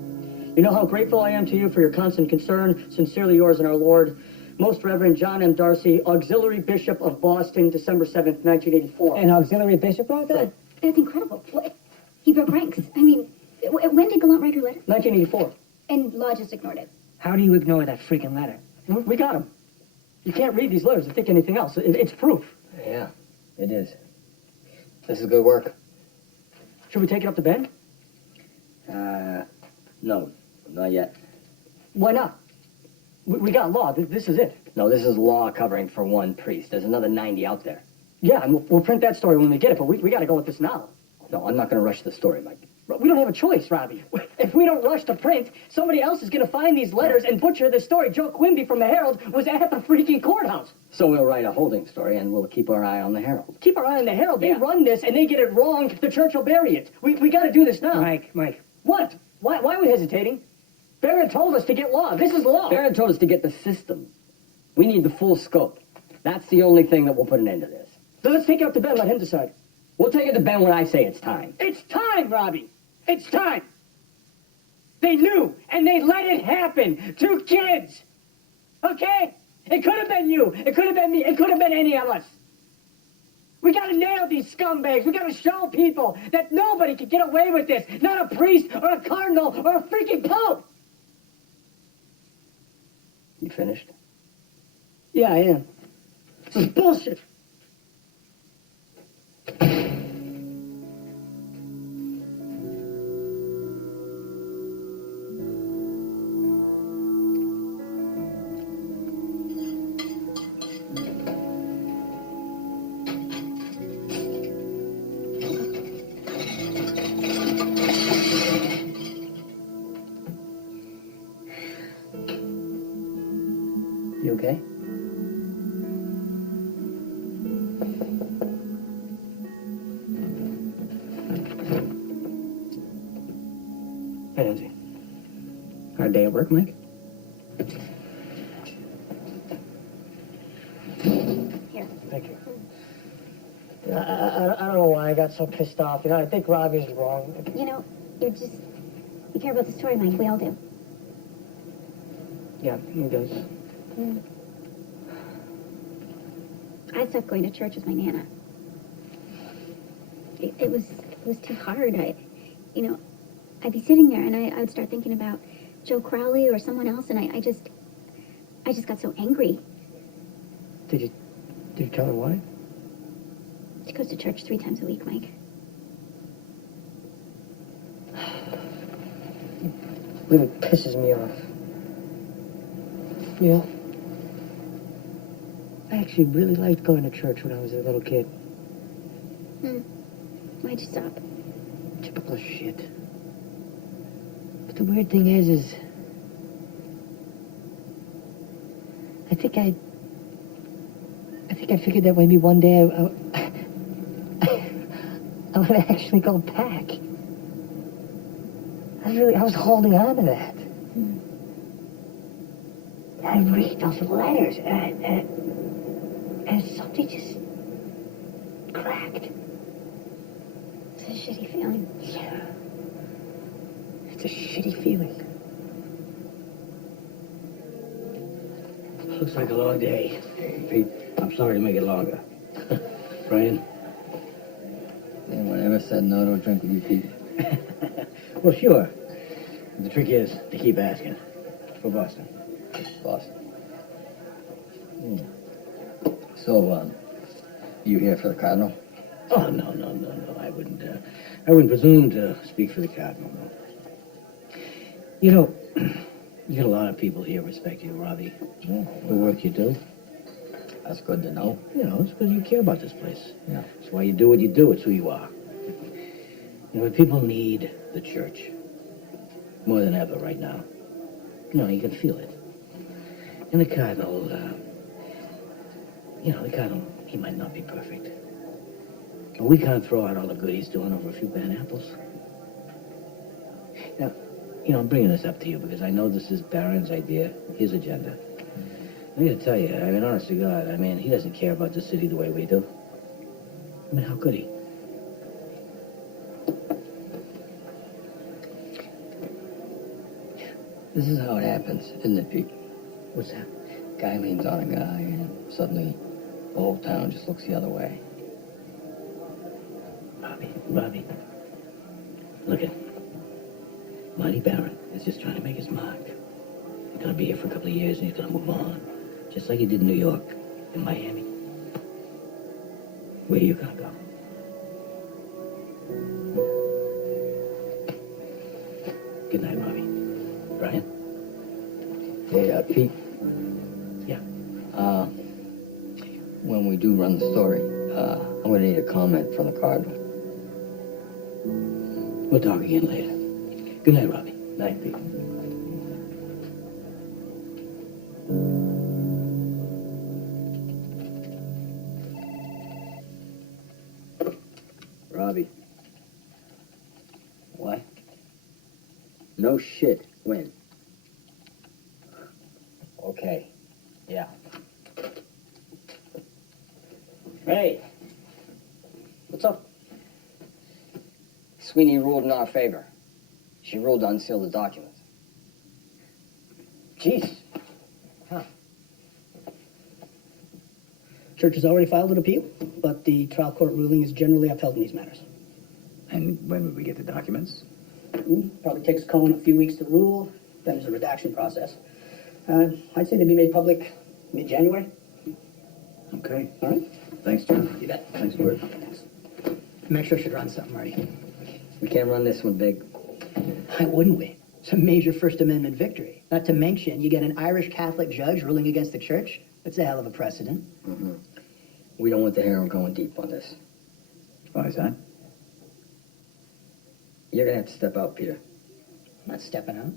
You know how grateful I am to you for your constant concern. Sincerely yours in our Lord, Most Reverend John M. Darcy, Auxiliary Bishop of Boston, December 7th, 1984. An auxiliary bishop wrote that? That's incredible. What? He broke ranks. I mean, when did Gallant write her letter? 1984. And Law just ignored it. How do you ignore that freaking letter? We got him. You can't read these letters and think anything else. It's proof. Yeah, it is. This is good work. Should we take it up to Ben? No, not yet. Why not? We got Law. This is it. No, this is Law covering for one priest. There's another 90 out there. Yeah, and we'll print that story when we get it, but we got to go with this now. No, I'm not going to rush the story, Mike. But we don't have a choice, Robbie. If we don't rush to print, somebody else is going to find these letters and butcher this story. Joe Quimby from the Herald was at the freaking courthouse. So we'll write a holding story, and we'll keep our eye on the Herald. Keep our eye on the Herald. They run this, and they get it wrong. The church will bury it. We got to do this now. Mike. What? Why are we hesitating? Barrett told us to get Law. This is Law. Barrett told us to get the system. We need the full scope. That's the only thing that will put an end to this. So let's take it up to Ben. Let him decide. We'll take it to Ben when I say it's time. It's time, Robbie. It's time. They knew, and they let it happen. 2 kids. Okay? It could have been you. It could have been me. It could have been any of us. We got to nail these scumbags. We got to show people that nobody can get away with this. Not a priest or a cardinal or a freaking pope. You finished? Yeah, I am. This is bullshit. You okay? Hey, Nancy. Hard day at work, Mike? Here. Thank you. I don't know why I got so pissed off. You know, I think Robbie's wrong. You know, you care about the story, Mike. We all do. Yeah, he does. I stopped going to church with my Nana. It was too hard. I'd be sitting there and I would start thinking about Joe Crowley or someone else, and I just got so angry. Did you tell her why? She goes to church 3 times a week, Mike. Really pisses me off. You know, I actually really liked going to church when I was a little kid. Why'd you stop? Typical shit. But the weird thing is I think I figured that maybe one day I would actually go back. I was holding on to that. I read those letters and something just cracked. a shitty feeling. Yeah. It's a shitty feeling. Looks like a long day. Hey, Pete, I'm sorry to make it longer. Brian? Anyone ever said no to a drink with you, Pete? Well, sure. The trick is to keep asking. For Boston. Boston. So, you here for the Cardinal? Oh, no. I wouldn't presume to speak for the Cardinal, no. You know, you got a lot of people here respect you, Robbie. Yeah. The work you do. That's good to know. You know, it's because you care about this place. Yeah. That's why you do what you do. It's who you are. You know, people need the church more than ever right now. You know, you can feel it. And the Cardinal, the Cardinal, he might not be perfect. And we can't throw out all the good he's doing over a few bad apples. Now, I'm bringing this up to you because I know this is Barron's idea, his agenda. I gotta tell you, honest to God, he doesn't care about the city the way we do. How could he? This is how it happens, isn't it, Pete? What's that? Guy leans on a guy, and suddenly the whole town just looks the other way. Robbie. Look at Marty Barron is just trying to make his mark. He's gonna be here for a couple of years and he's gonna move on. Just like he did in New York and Miami. Where are you gonna go? Good night, Robbie. Brian? Hey, Pete? Yeah. When we do run the story, I'm gonna need a comment from the Cardinal. We'll talk again later. Good night, Robbie. Night, Pete. Robbie. What? No shit. When? Okay. Yeah. Hey. What's up? Sweeney ruled in our favor. She ruled to unseal the documents. Jeez. Huh. Church has already filed an appeal, but the trial court ruling is generally upheld in these matters. And when would we get the documents? Probably takes Cohen a few weeks to rule. Then there's a redaction process. I'd say they'd be made public mid-January. Okay. All right? Thanks, John. You bet. Thanks, Word. Thanks. Make sure should run something, Marty. We can't run this one big. Why wouldn't we? It's a major First Amendment victory. Not to mention, you get an Irish Catholic judge ruling against the church. That's a hell of a precedent. Mm-hmm. We don't want the Herald going deep on this. Why is that? You're gonna have to step out, Peter. I'm not stepping out.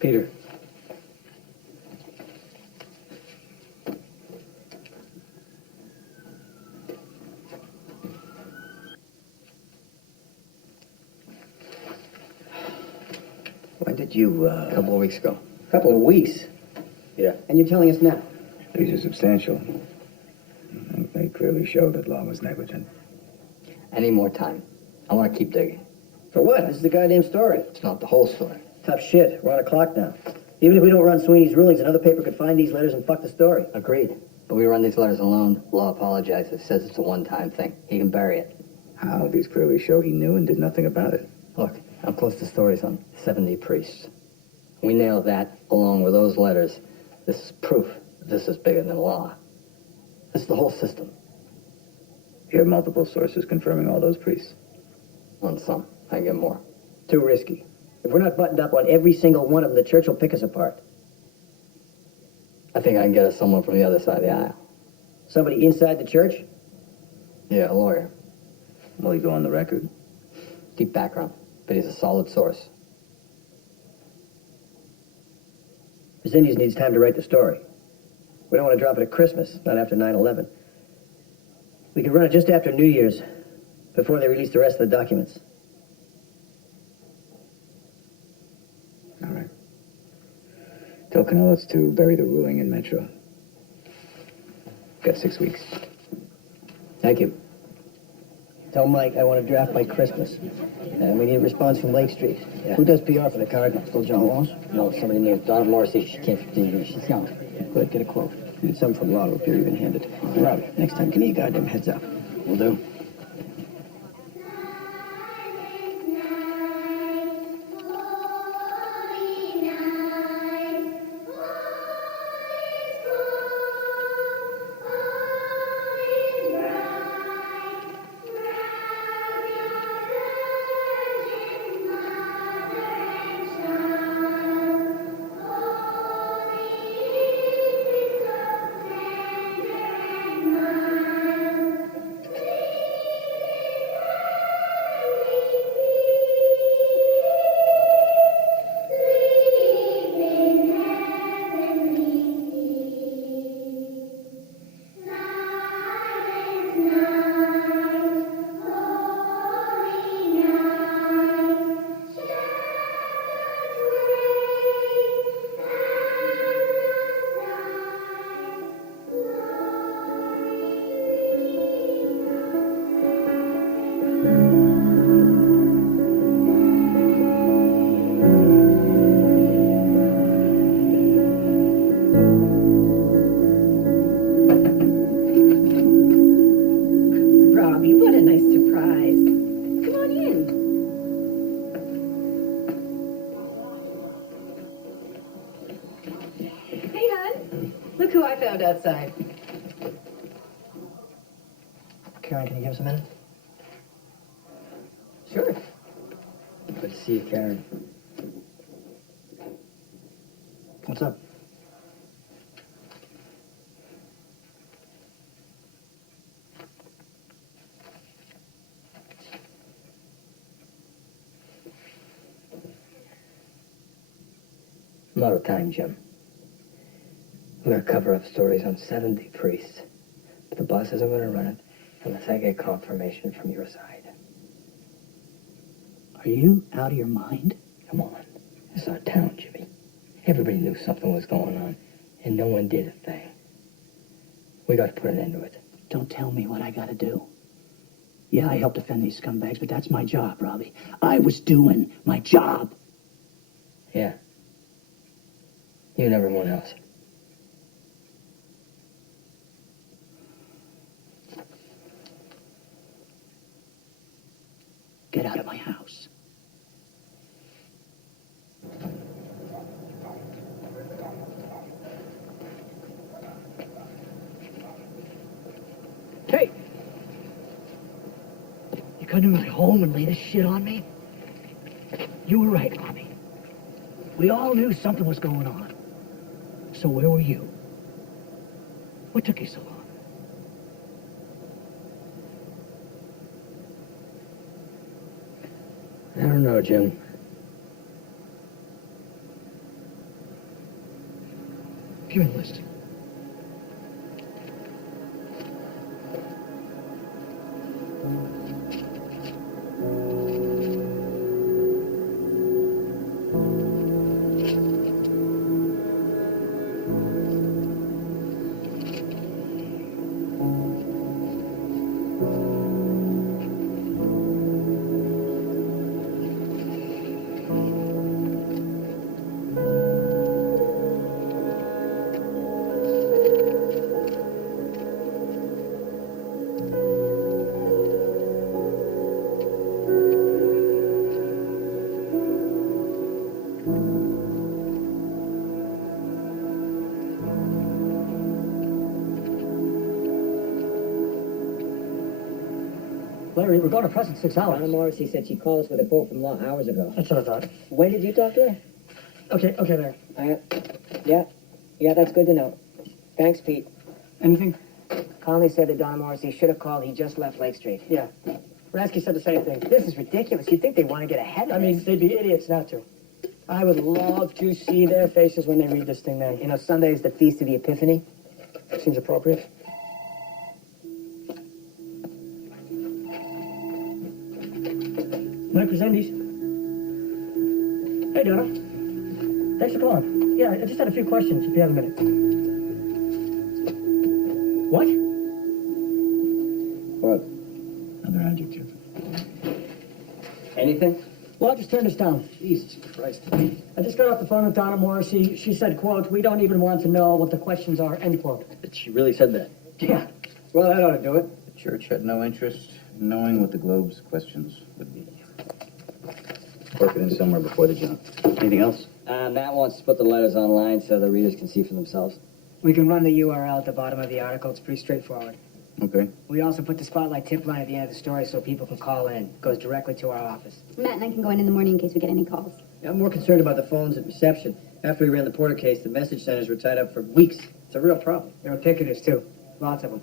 Peter. When did you, A couple of weeks ago. A couple of weeks. Yeah. And you're telling us now? These are substantial. They clearly show that Law was negligent. I need more time. I want to keep digging. For what? This is the goddamn story. It's not the whole story. Tough shit. We're on a clock now. Even if we don't run Sweeney's rulings, another paper could find these letters and fuck the story. Agreed. But we run these letters alone. Law apologizes, says it's a one-time thing. He can bury it. How? These clearly show he knew and did nothing about it. Look, I'm close to stories on 70 priests. We nail that along with those letters. This is proof this is bigger than law. This is the whole system. You have multiple sources confirming all those priests. On some. I get more. Too risky. If we're not buttoned up on every single one of them, the church will pick us apart. I think I can get us someone from the other side of the aisle. Somebody inside the church? Yeah, a lawyer. Will he go on the record? Deep background, but he's a solid source. Zinnies needs time to write the story. We don't want to drop it at Christmas, not after 9/11. We can run it just after New Year's, before they release the rest of the documents. All right. Tell Canellos to bury the ruling in Metro. Got 6 weeks. Thank you. Tell Mike I want a draft by Christmas. And we need a response from Lake Street. Yeah. Who does PR for the Cardinal? Still John Walsh? No, somebody named Donna Morrissey. She can't do English. She's young. Good, get a quote. Need some from Lotto if you're even handed. Robbie, next time, give me a goddamn heads up. Will do. Robbie, what a nice surprise. Come on in. Hey, hon. Look who I found outside. Karen, can you give us a minute? Sure. Good to see you, Karen. What's up? I'm out of time, Jim. I'm going to cover up stories on 70 priests, but the boss isn't going to run it unless I get confirmation from your side. Are you out of your mind? Come on. It's our town, Jimmy. Everybody knew something was going on, and no one did a thing. We got to put an end to it. Don't tell me what I gotta do. Yeah, I helped defend these scumbags, but that's my job, Robbie. I was doing my job. Yeah. You and everyone else. Get out of my house. Hey! You come to my home and lay this shit on me? You were right, Robbie. We all knew something was going on. So where were you? What took you so long? I don't know, Jim. You're enlisting. Larry, we're going to press in 6 hours. Donna Morrissey said she called us with a quote from Law hours ago. That's what I thought. When did you talk to her? Okay, Larry. Yeah, that's good to know. Thanks, Pete. Anything? Conley said that Donna Morrissey should have called. He just left Lake Street. Yeah. Rasky said the same thing. This is ridiculous. You'd think they'd want to get ahead of I mean, this. they'd be idiots not to. I would love to see their faces when they read this thing, man. You know, Sunday's the Feast of the Epiphany. Seems appropriate. Mike Presendes. Hey, Donna. Thanks for calling. Yeah, I just had a few questions, if you have a minute. What? What? Another adjective. Anything? Well, I'll just turn this down. Jesus Christ. I just got off the phone with Donna Morrissey. She said, quote, "We don't even want to know what the questions are," end quote. She really said that? Yeah. Well, that ought to do it. The church had no interest in knowing what the Globe's questions would be. Work it in somewhere before the jump. Anything else? Matt wants to put the letters online so the readers can see for themselves. We can run the URL at the bottom of the article. It's pretty straightforward. Okay. We also put the spotlight tip line at the end of the story so people can call in. It goes directly to our office. Matt and I can go in the morning in case we get any calls. I'm more concerned about the phones at reception. After we ran the Porter case, the message centers were tied up for weeks. It's a real problem. There were picketers, too. Lots of them.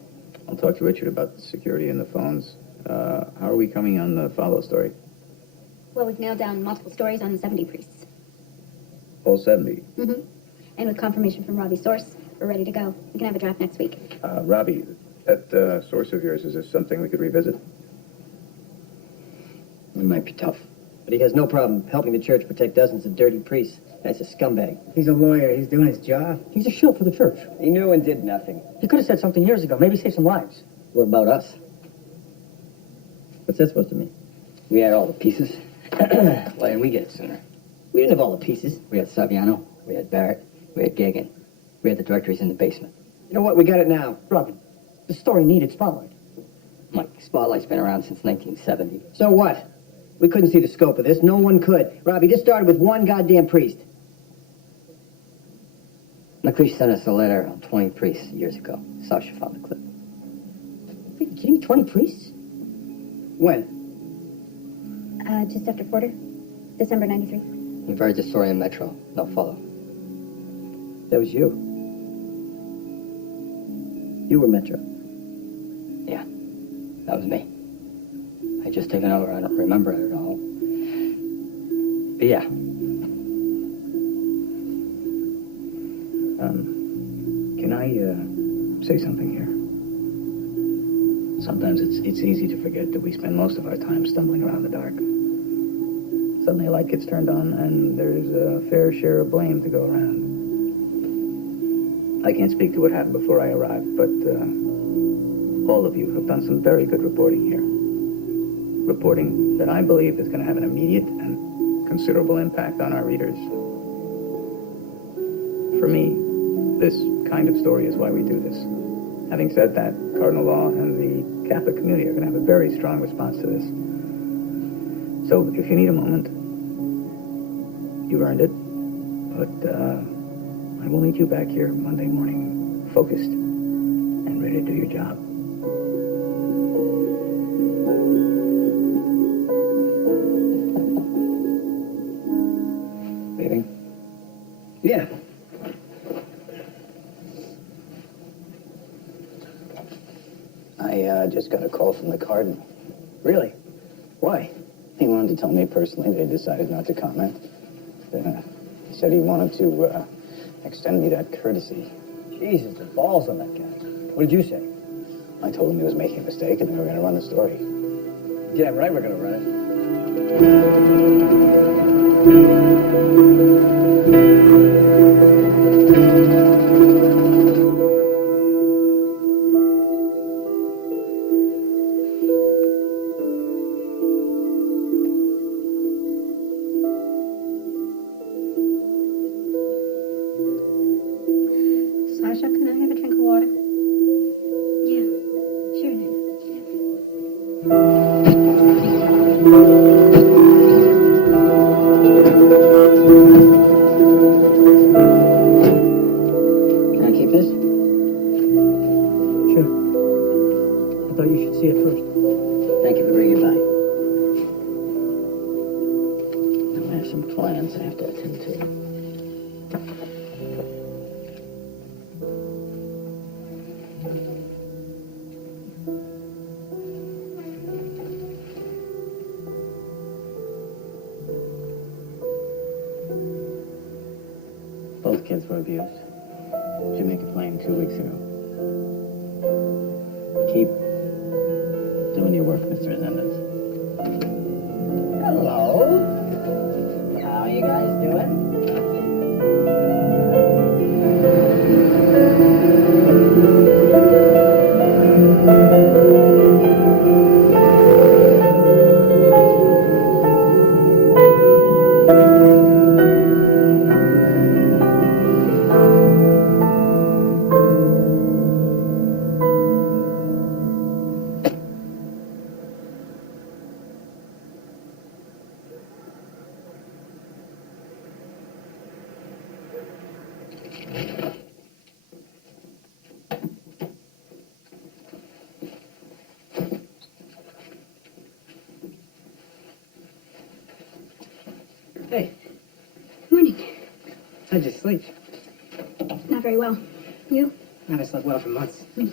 I'll talk to Richard about the security and the phones. How are we coming on the follow story? Well, we've nailed down multiple stories on the 70 priests. All 70. Mm-hmm. And with confirmation from Robbie's source, we're ready to go. We can have a draft next week. Robbie, that source of yours, is this something we could revisit? It might be tough. But he has no problem helping the church protect dozens of dirty priests. That's a scumbag. He's a lawyer. He's doing his job. He's a shill for the church. He knew and did nothing. He could have said something years ago, maybe save some lives. What about us? What's that supposed to mean? We had all the pieces. Why didn't we get it sooner? We didn't have all the pieces. We had Saviano, we had Barrett, we had Gagan. We had the directories in the basement. You know what? We got it now. Robin, the story needed spotlight. Mike, Spotlight's been around since 1970. So what? We couldn't see the scope of this. No one could. Robbie, this started with one goddamn priest. McCreesh sent us a letter on 20 priests years ago. Sasha found the clip. Are you kidding me? 20 priests? When? Just after Porter, December 93. We've heard the story in Metro. No follow. That was you. You were Metro. Yeah, that was me. I just taken over. I don't remember it at all. But yeah. Can I say something here? Sometimes it's easy to forget that we spend most of our time stumbling around in the dark. Suddenly a light gets turned on, and there's a fair share of blame to go around. I can't speak to what happened before I arrived, but all of you have done some very good reporting here. Reporting that I believe is going to have an immediate and considerable impact on our readers. For me, this kind of story is why we do this. Having said that, Cardinal Law and the Catholic community are going to have a very strong response to this. So if you need a moment, you've earned it, but I will meet you back here Monday morning, focused and ready to do your job. Leaving? Yeah. I just got a call from the Cardinal. Really? Why? He wanted to tell me personally they decided not to comment. He said he wanted to extend me that courtesy. Jesus, the balls on that guy. What did you say? I told him he was making a mistake and they were going to run the story. Yeah, right, we're gonna run it. Sasha, can I have a drink of water? Yeah, sure, Nana. Can I keep this? Sure. I thought you should see it first. Thank you for bringing it by. Now I have some plans I have to attend to. Both kids were abused. Jamaica Plain 2 weeks ago. Keep doing your work, Mr. Resendez. Hello. How are you guys doing? Hey, Morning. how'd you sleep? Not very well. You? I haven't slept well for months. Oh,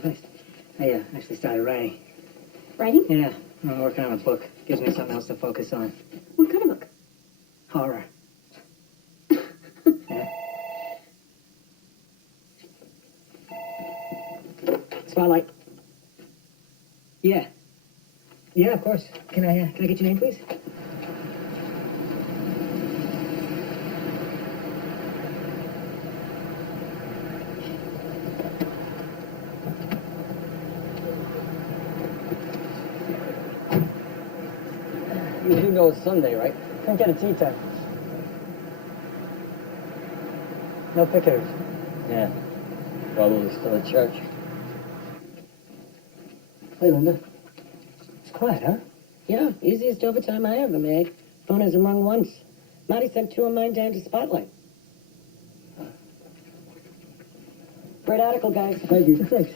thanks. I actually started writing. Writing? Yeah, I'm working on a book. Gives me something else to focus on. What kind of book? Horror. Yeah. Spotlight. Yeah. Yeah, of course. Can I get your name, please? You do know it's Sunday, right? Can't get a tea time. No pictures. Yeah. Probably still at church. Hey, Linda. It's quiet, huh? Yeah, easiest overtime I ever made. Phone hasn't rung once. Marty sent 2 of mine down to Spotlight. Great article, guys. Thank you. Thanks.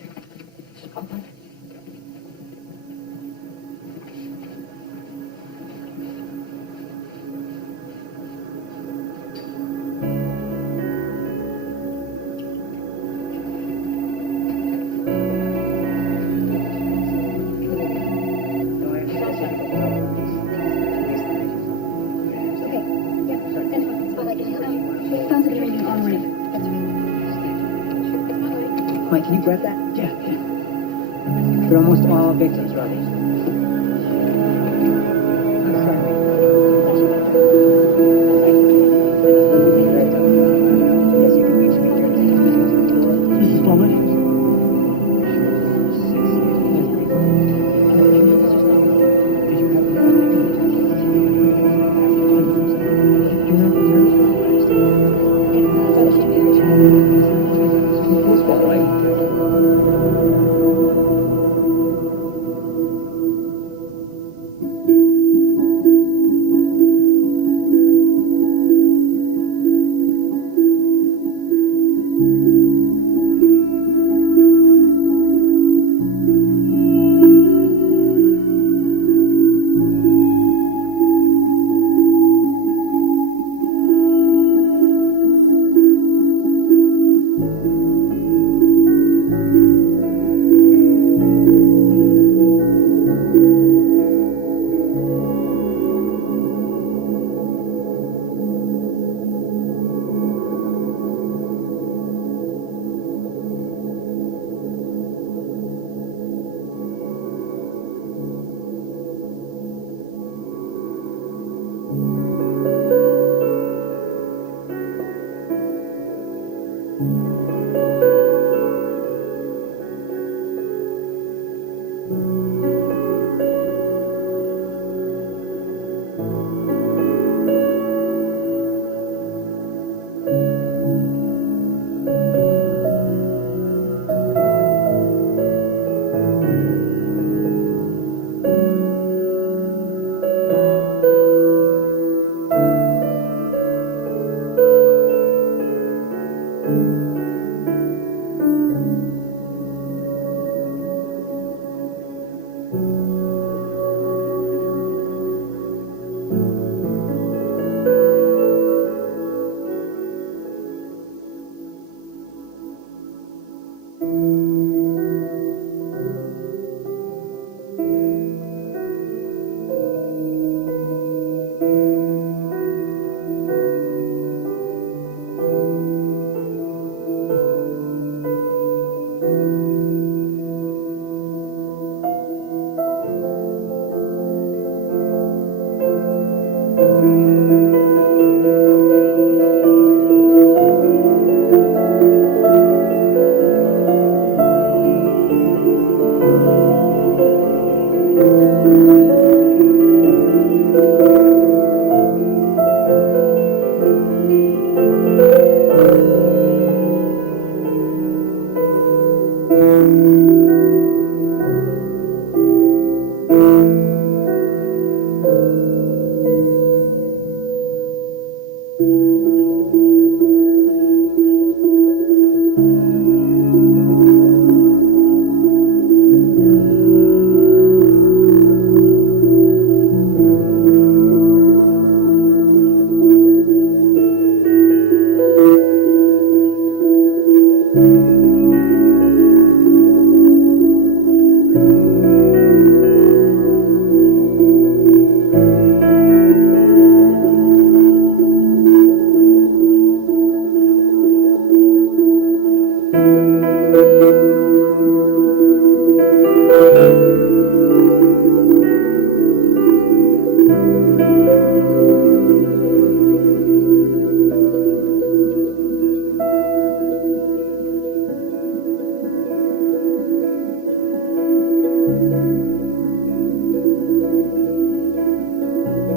Okay. Yep. Central. Spotlight. Phones have been ringing all morning. That's right. Mike, can you grab that? Yeah. They're almost all victims, Robbie. Yes, you can reach me here. This is Spotlight.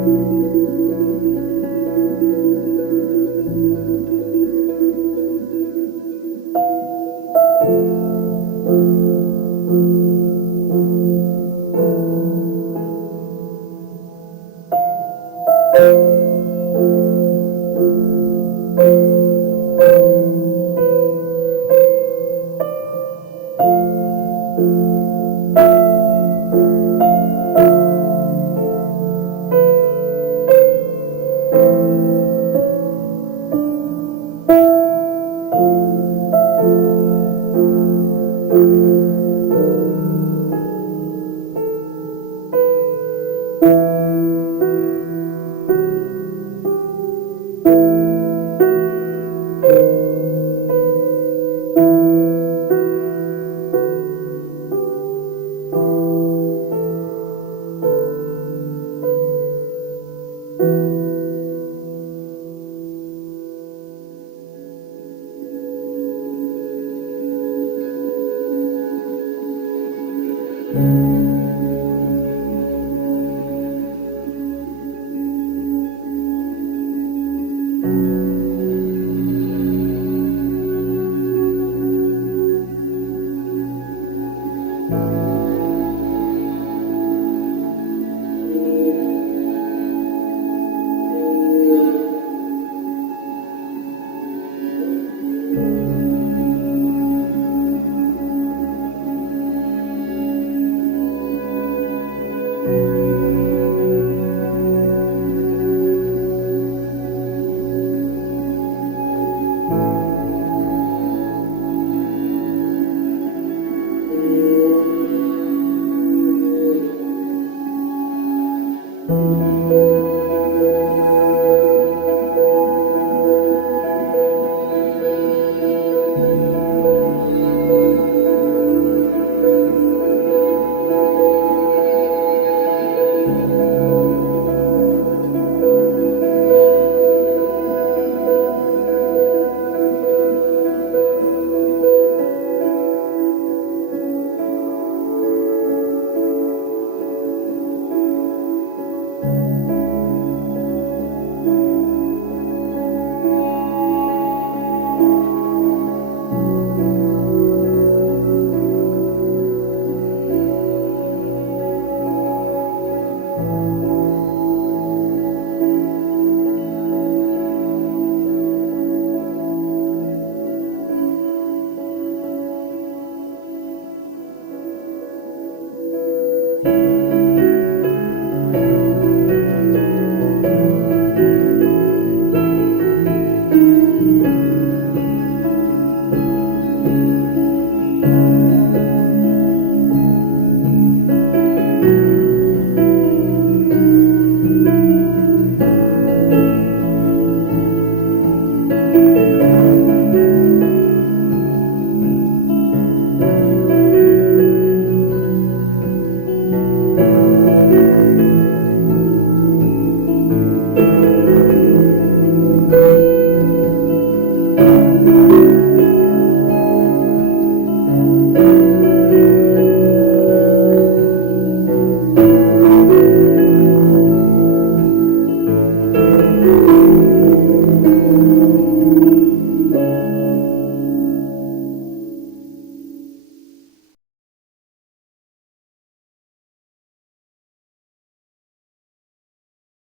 you.